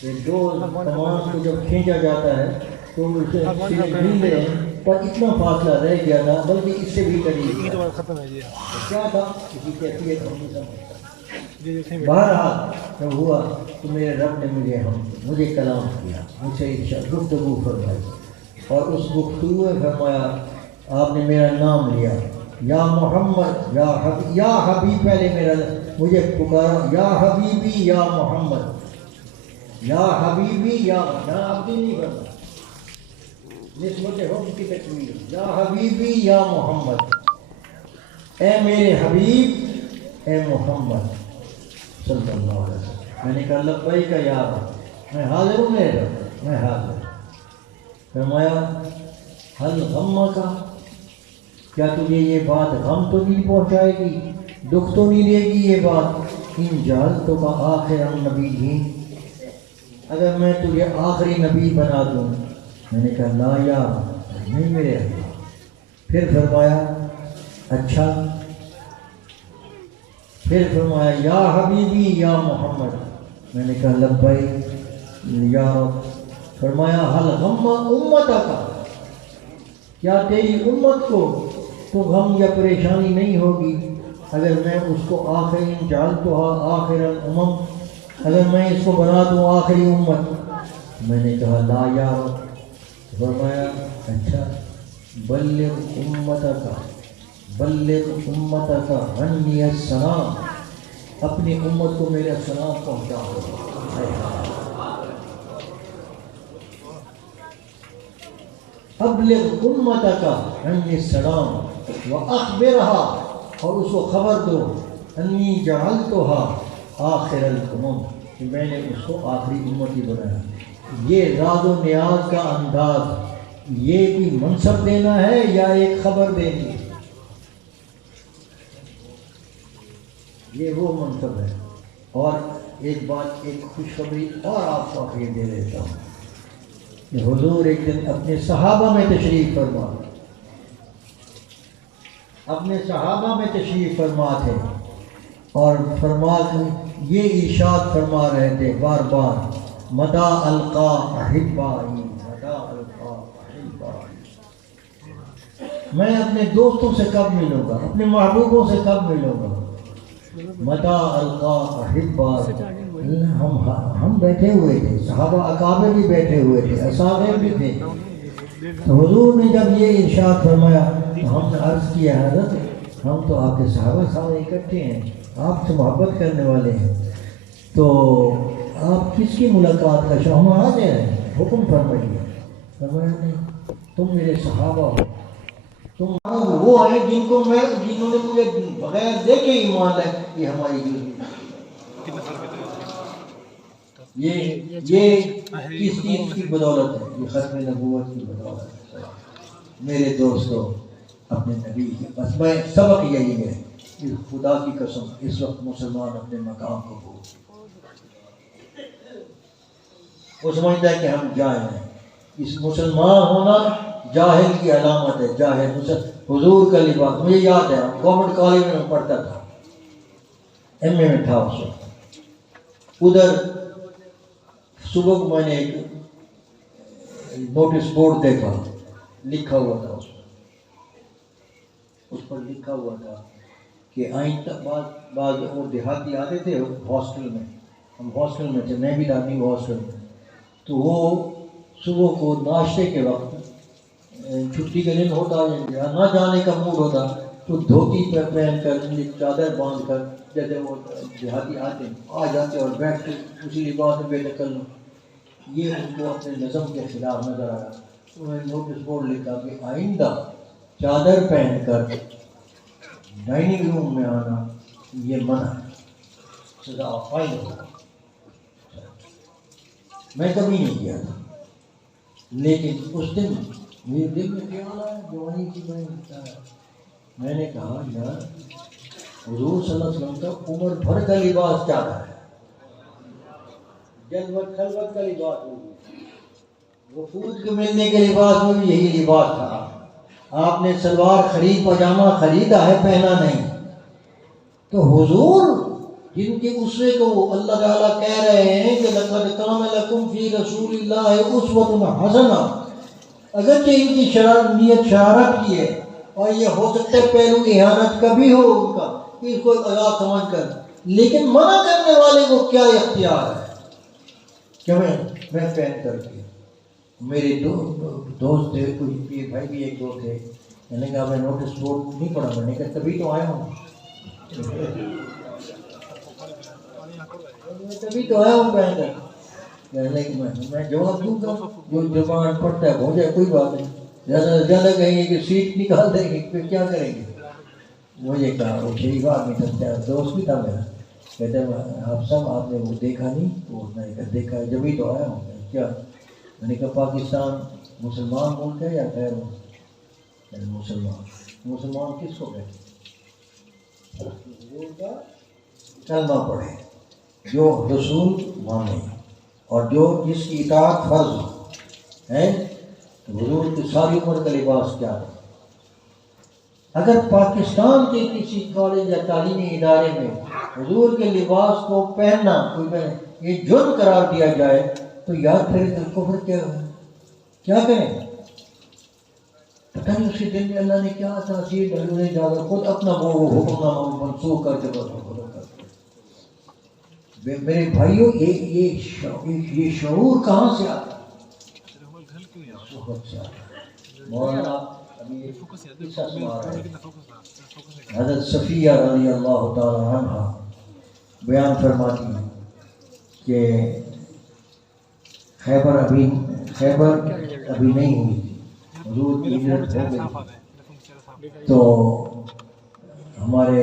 کہ دو کمان کو جب کھینچا جاتا ہے تو اسے ملتے ہیں پر اتنا فاصلہ رہ گیا تھا، بلکہ اس سے بھی قریب کیا تھا، کسی کیفیت ہم نہیں سمجھتا۔ بہرحال جب ہوا تو میرے رب نے مجھے کلام کیا، مجھ سے گفتگو فرمائی، اور اس گفتگو میں فرمایا آپ نے میرا نام لیا، یا محمد یا حبیب، پہلے میرا مجھے پکارا یا حبیبی یا محمد، یا حبیبی یا عبدی نہیں بنا، نسبت حکم کی تکمیل، یا حبیبی یا محمد، اے میرے حبیب اے محمد صلی اللہ علیہ وسلم۔ میں نے کہا لبیک یا رب، میں حاضر ہوں میرے رب، میں حاضر۔ فرمایا حل غمک، کیا تجھے یہ بات غم تو نہیں پہنچائے گی، دکھ تو نہیں دے گی یہ بات، ان جعلتک آخر النبیین، اگر میں تجھے آخری نبی بنا دوں؟ میں نے کہا لا یا نہیں میرے اللہ۔ پھر فرمایا اچھا، پھر فرمایا یا حبیبی یا محمد، میں نے کہا لبیک یا رب۔ فرمایا حل غم امتک، کیا تیری امت کو تو غم یا پریشانی نہیں ہوگی اگر میں اس کو آخری جعلتها آخر الامم، اگر میں اس کو بنا دوں آخری امت؟ میں نے کہا لا یا رب۔ فرمایا اچھا، بلغ امتک عنی السلام، اپنی امت کو میرا سلام پہنچا۔ ابلغ امتک عنی السلام واخبرها، اور اس کو خبر دو انی جعلتها آخر الامم، کہ میں نے اس کو آخری امتی بنایا۔ یہ راز و نیاز کا انداز، یہ بھی منصب دینا ہے یا ایک خبر دینی ہے؟ یہ وہ منصب ہے۔ اور ایک بات، ایک خوشخبری اور آپ کو آخر دے دیتا ہوں کہ حضور ایک دن اپنے صحابہ میں تشریف فرما تھے، اور یہ ارشاد فرما رہے تھے بار بار، مدا القا احبائی، مدا القا احبائی، میں اپنے دوستوں سے کب ملوں گا، اپنے محبوبوں سے کب ملوں گا؟ متا القا احبا، ہم بیٹھے ہوئے تھے، صحابہ اکابر بھی بیٹھے ہوئے تھے، اصحاب بھی تھے. تو حضور نے جب یہ ارشاد فرمایا تو ہم نے عرض کیا حضرت ہم تو آپ کے صحابہ سارے اکٹھے ہیں، آپ سے محبت کرنے والے ہیں، تو آپ کس کی ملاقات کا شوق؟ ہم آ جائیں، حکم فرمائیے. فرمایا نہیں، تم میرے صحابہ ہو، تم وہ ہیں جنہوں نے مجھے بغیر دیکھے ایمان لائے. یہ ہماری یہ کس چیز کی بدولت ہے؟ یہ ختم نبوت کی بدولت ہے. میرے دوستو اپنے نبی کی بس میں سبق یہی ہے کہ خدا کی قسم اس وقت مسلمان اپنے مقام کو بھول، وہ سمجھتا ہے کہ ہم جاہل ہیں. اس مسلمان ہونا جاہل کی علامت ہے. جاہل حضور کا لباس مجھے یاد ہے، گورنمنٹ کالج میں پڑھتا تھا، ایم اے میں تھا اس وقت. ادھر صبح کو میں نے ایک نوٹس بورڈ دیکھا، لکھا ہوا تھا اس پر لکھا ہوا تھا کہ آئندہ بعض اور دیہاتی آتے تھے ہاسٹل میں، ہم ہاسٹل میں تھے، میں بھی تھا نیو ہاسٹل میں. تو وہ صبح کو ناشتے کے وقت چھٹی کے دن ہوتا یا نہ جانے کا موڈ ہوتا تو دھوتی پہن کر چادر باندھ کر جیسے وہ دیہاتی آتے آ جاتے اور بیٹھ کے اسی لباس میں بے دخل. یہ ان کو اپنے نظم کے خلاف نظر آیا. انہوں نے نوٹس بورڈ لکھا کہ آئندہ چادر پہن کر ڈائننگ روم میں آنا یہ منع ہے، سزا فائن ہوگا. میں کبھی نہیں کیا تھا، لیکن اس دن میرے دل میں خیال آیا جوانی کی میں نے کہا یار حضور صلی اللہ علیہ وسلم کا عمر بھر کا لباس چادر ہے، جلوت خلوت کا لباس ہوگی، وفود کے ملنے کے لباس میں بھی یہی لباس تھا. آپ نے سلوار خرید پاجامہ خریدا ہے، پہنا نہیں. تو حضور جن کے اسوے کو اللہ تعالیٰ کہہ رہے ہیں کہ لقد کان لکم فی رسول اللہ اسوۃ حسنہ، اگرچہ ان کی نیت شرارت کی ہے اور یہ ہو سکتا ہے پہلو احانت کا بھی ہو ان کا، اس کو عذاب سمجھ کر، لیکن منع کرنے والے کو کیا اختیار ہے کہ میں پہن کر کے. میرے دوست تھے، کچھ بھائی بھی ایک دو تھے، میں نے کہا میں نوٹس بورڈ نہیں پڑھا، میں نے کہا تبھی تو آیا ہوں، تبھی تو آیا ہوں پہن کر. میں جواب دوں گا جو زبان پڑھتا ہے ہو جائے، کوئی بات نہیں. زیادہ سے زیادہ کہیں گے کہ سیٹ نکال دیں گے، پھر کیا کریں گے؟ مجھے کہا وہ شریف آدمی تھا، دوست بھی تھا میرا، کہتے ہیں آپ سب آپ نے وہ دیکھا نہیں؟ وہ میں نے کہا دیکھا ہے، جبھی تو آیا ہوں. کیا؟ میں نے کہا پاکستان مسلمان ملک ہے یا غیر مسلمان؟ مسلمان کس کو کہتے ہیں؟ کلمہ پڑھے، جو رسول مانے اور جو جس کی اطاعت فرض ہے. حضور کی ساری عمر کا لباس کیا ہے؟ اگر پاکستان کے کسی کالج یا تعلیمی ادارے میں حضور کے لباس کو پہننا یہ جرم قرار دیا جائے تو یار پھر کفر کیا کریں؟ پتہ نہیں اس کے دل میں اللہ نے کیا تاثیر ڈالی، زیادہ خود اپنا وہ حکم نامہ منسوخ کر کے بس. میرے بھائیوں یہ شعور کہاں سے آتا ہے؟ مولانا حضرت صفیہ رضی اللہ تعالی عنہ بیان فرماتی ہیں کہ خیبر ابھی نہیں ہوئی تھی، حضور کی ہجرت ہو گئی. تو ہمارے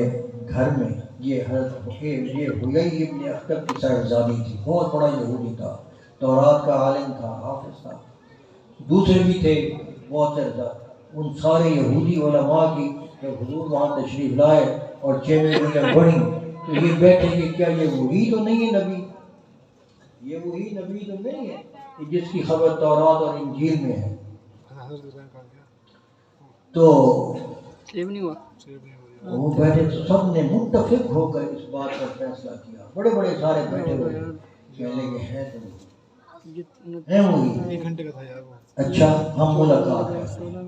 گھر میں یہ حیی ابن اخطب کی صاحبزادی تھی، بہت بڑا یہودی تھا، تورات کا عالم تھا، حافظ تھا، دوسرے بھی تھے بہت سے. ان سارے یہودی علماء کی جب حضور وہاں تشریف لائے اور چیمیں جب بڑھی تو یہ بیٹھے کہ کیا یہ وہی تو نہیں ہے نبی؟ یہ وہی نبی تو نہیں ہے کہ جس کی خبر تورات اور انجیل میں ہے؟ تو وہ بیٹھے تو سب نے متفق ہو کر اس بات پر فیصلہ کیا، بڑے بڑے سارے بیٹھے ہوئے کہنے کے ہیں تو ہیں وہی؟ 1 گھنٹے کا تھا یار وہ. اچھا ہم ملاقات کرتے ہیں،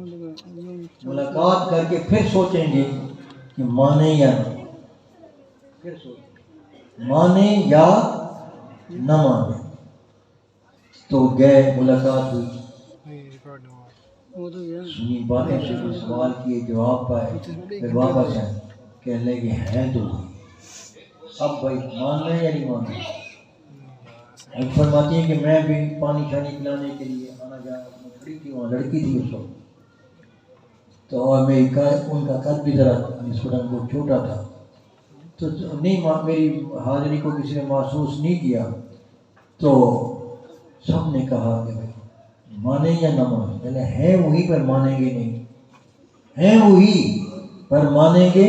ملاقات کر کے پھر سوچیں گے کہ مانے یا نہ، پھر سوچیں مانے یا نہ مانے. تو گئے، ملاقات ہوئی، نہیں ریکارڈ نہیں ہوا. سنی باتیں سنی، سوال کیے، جواب پائے، پھر واپس آئے، کہنے لگے ہیں تو ہوئی. اب بھائی ماننا ہے یا نہیں ماننا؟ اب فرماتی ہیں کہ میں بھی پانی شانی پلانے کے لیے آنا جانا کھڑی تھی، وہاں لڑکی تھی اس وقت، تو اور میری ان کا قد بھی ذرا نسبتاً کو چھوٹا تھا، تو نہیں میری حاضری کو کسی نے محسوس نہیں کیا. تو سب نے کہا کہ بھائی مانیں یا نہ مانیں؟ پہلے ہیں وہی پر مانیں گے نہیں، ہیں وہی پر مانیں گے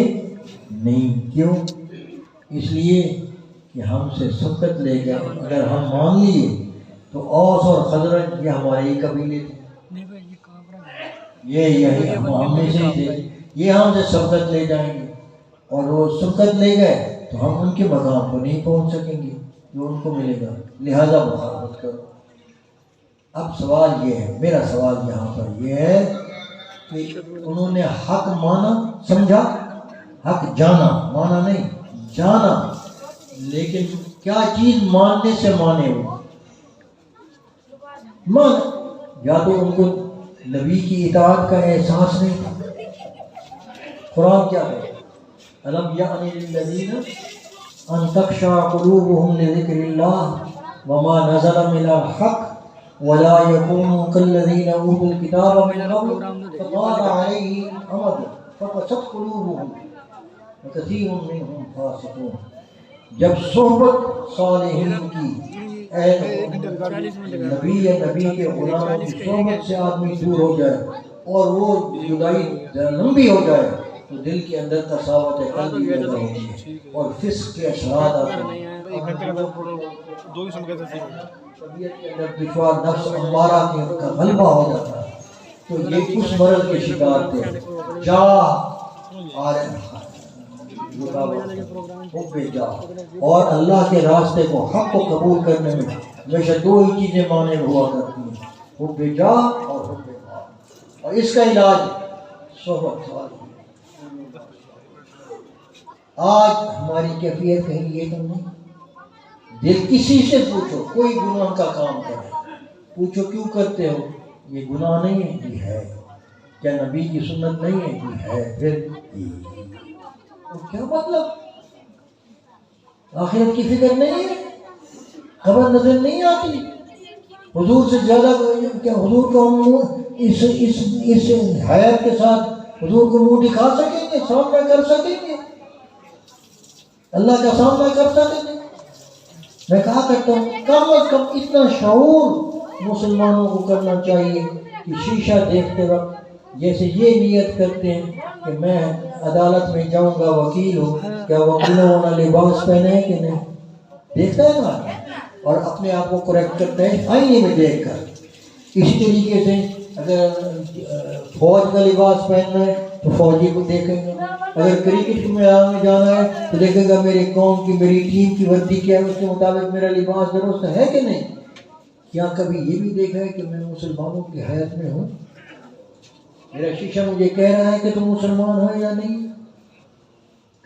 نہیں. کیوں؟ اس لیے کہ ہم سے سبقت لے گئے. اگر ہم مان لیے تو اوس اور خزرج یہ ہمارے ہی قبیلے تھے، یہ ہم میں سے تھے، یہ ہم سے سبقت لے جائیں گے، اور وہ سبقت لے گئے تو ہم ان کے مقام کو نہیں پہنچ سکیں گے جو ان کو ملے گا، لہذا مخالفت کرو. اب سوال یہ ہے، میرا سوال یہاں پر یہ ہے کہ انہوں نے حق مانا، سمجھا، حق جانا، مانا نہیں جانا، لیکن کیا چیز ماننے سے مانے ہو؟ مان، یا تو ان کو نبی کی اطاعت کا احساس نہیں تھا. قرآن کیا ہے؟ الم یعن للذین ان تخشع قلوبهم لذکر اللہ وما نزل من الحق ولا يكونوا كالذين اوتوا الكتاب من قبل فطال عليهم الامد فقست قلوبهم وكثير منهم فاسقون. جب صحبت صالحین کی، نبی یا نبی کے غلاموں کی صحبت سے آدمی دور ہو جائے اور وہ جدائی لمبی ہو جائے تو دل کے اندر قساوت قلبی پیدا ہوتی ہے اور فسق کے اثرات آتے ہیں. 1 گھنٹے کا تھا، 2 سن کے تھے. طبیعت کے اندر دشوار نفس امارہ کا غلبہ ہو جاتا ہے. تو یہ اس مرض کے شکار تھے. جا اور اللہ کے راستے کو، حق کو قبول کرنے میں ہمیشہ 2 ہی چیزیں مانے ہوا کرتی ہیں، حب جا اور حب مال، اور اس کا علاج صحبت صالح. آج ہماری کیفیت کہیں یہ تو نہیں. دل کسی سے پوچھو، کوئی گناہ کا کام کرے، پوچھو کیوں کرتے ہو؟ یہ گناہ نہیں ہے، یہ ہے. کیا نبی کی سنت نہیں ہے؟ یہ ہے. پھر کیا مطلب؟ آخرت کی فکر نہیں ہے، خبر نظر نہیں آتی. حضور سے زیادہ کیا حضور کو ہم اس حیات کے ساتھ حضور کو منہ دکھا سکیں گے، سامنا کر سکیں گے، اللہ کا سامنا کر سکیں گے؟ میں کہا کرتا ہوں کم از کم اتنا شعور مسلمانوں کو کرنا چاہیے کہ شیشہ دیکھتے وقت جیسے یہ نیت کرتے ہیں کہ میں عدالت میں جاؤں گا، وکیل ہوں، کیا وکیلوں والا لباس پہنے ہیں کہ نہیں؟ دیکھتا ہے نا، اور اپنے آپ کو کریکٹ کرتے ہیں آئینے میں دیکھ کر. اسی طریقے سے اگر فوج کا لباس پہننا ہے تو فوجی کو دیکھیں گا، اگر کرکٹ کے میدان میں جانا ہے تو دیکھیں گا میرے قوم کی، میری ٹیم کی وردی کیا ہے، اس کے مطابق میرا لباس درست ہے کہ نہیں. کیا کبھی یہ بھی دیکھا ہے کہ میں مسلمانوں کی حیات میں ہوں؟ میرا شیشہ مجھے کہہ رہا ہے کہ تم مسلمان ہو یا نہیں؟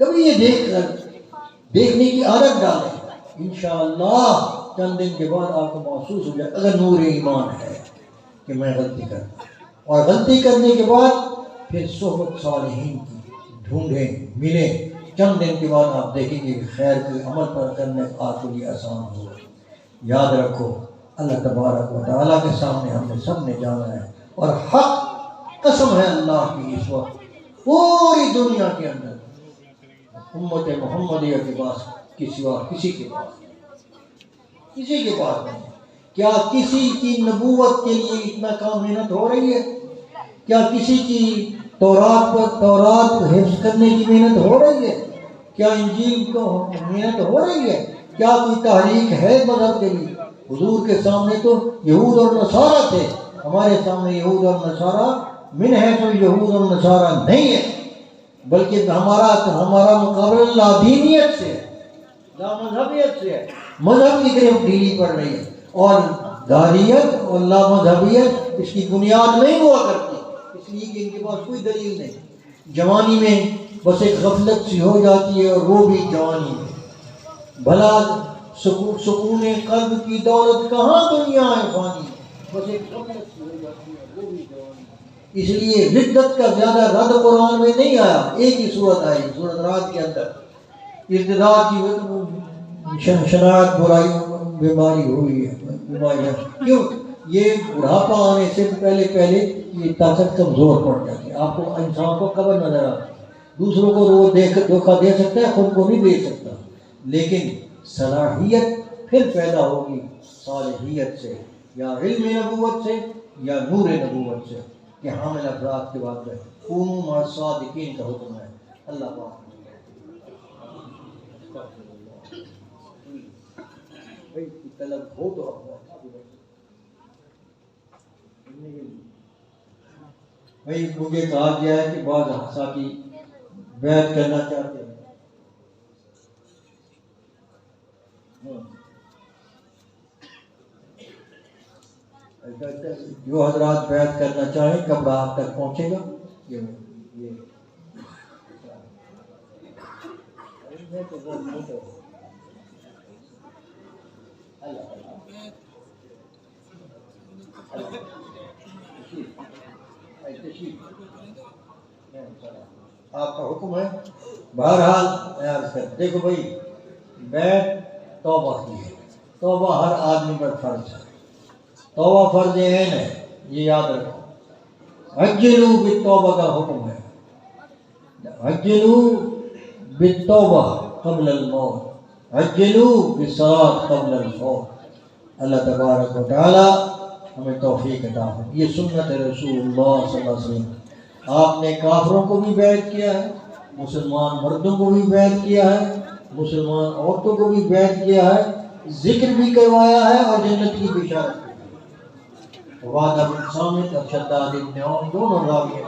کبھی یہ دیکھ کر دیکھنے کی عادت ڈالیں، انشاءاللہ چند دن کے بعد آپ کو محسوس ہو جائے اگر نور ایمان ہے کہ میں غلطی کرتا ہوں. اور غلطی کرنے کے بعد پھر صحبت صالحین کی ڈھونڈیں، ملیں. چند دن کے بعد آپ دیکھیں گے کہ خیر کے عمل پر کرنے آپ کے لیے آسان ہوگا. یاد رکھو اللہ تبارک و تعالیٰ کے سامنے ہم نے سب نے جانا ہے، اور حق قسم ہے اللہ کی اس وقت پوری دنیا کے اندر امت محمدیہ کے پاس کسی کے پاس نہیں. کیا کسی کی نبوت کے لیے اتنا کام محنت ہو رہی ہے؟ کیا کسی کی تورات کو حفظ کرنے کی محنت ہو رہی ہے؟ کیا انجیل کو محنت ہو رہی ہے؟ کیا کوئی تحریک ہے مذہب کے لیے؟ حضور کے سامنے تو یہود اور نصارہ تھے، ہمارے سامنے یہود اور نصارہ من ہے تو یہود اور نصارہ نہیں ہے، بلکہ ہمارا مقابلہ لادینیت سے ہے، لا مذہبیت سے ہے. مذہب کی طرف ڈھیلی پڑ رہی ہے، اور داریت اور لامذہبیت اس کی بنیاد نہیں ہوا کرتی، اس لیے کہ ان کے پاس کوئی دلیل نہیں۔ جوانی میں بس ایک غفلت سی ہو جاتی ہے، اور وہ بھی جوانی میں۔ بھلا سکون قلب کی دولت کہاں دنیا ہے فانی، بس ایک غفلت سی ہو جاتی ہے، وہ بھی جوانی میں۔ اس لیے ردت کا زیادہ رد قرآن میں نہیں آیا، ایک ہی صورت آئی، سورۃ رات کے اندر ارتداد کی شناعت برائی بیماری ہوئی ہے، بیماری ہے۔ کیوں؟ یہ بڑھاپا آنے سے پہلے یہ طاقت کمزور پڑ جاتی ہے۔ آپ کو انسان کو قبر نظر آتی ہے، دوسروں کو وہ دھوکہ دے سکتا ہے، خود کو نہیں دے سکتا، لیکن صلاحیت پھر پیدا ہوگی صالحیت سے، یا علم نبوت سے، یا نور نبوت سے، کہ حامل افراد کے بعد میں کونوا مع الصادقین کا حکم ہے۔ اللہ پاک بھائی طلب ہو تو بھائی مجھے کہا گیا ہے کہ بعض ساتھی بیعت کرنا چاہتے ہیں۔ جو حضرات بیعت کرنا چاہیں کپڑا آپ تک پہنچے گا۔ آپ کا حکم ہے۔ بہرحال دیکھو بھائی، بیعت توبہ کی ہے، توبہ ہر آدمی پر فرض ہے، توبہ فرض عین ہے، یہ یاد رکھو۔ عجلوا بالتوبہ کا حکم ہے، عجلوا بالتوبہ قبل الموت، عجلوا بالصلاۃ قبل الفوت۔ اللہ تبارک و تعالی ہمیں توفیق عطا ہو۔ یہ سنت رسول اللہ صلی اللہ علیہ وسلم۔ آپ نے کافروں کو بھی بیعت کیا ہے، مسلمان مردوں کو بھی بیعت کیا ہے، مسلمان عورتوں کو بھی بیعت کیا ہے، ذکر بھی کروایا ہے، اور جنت کی بشارت بھی۔ وعدہ بن صامت اور شداد بن عون دونوں راوی ہیں۔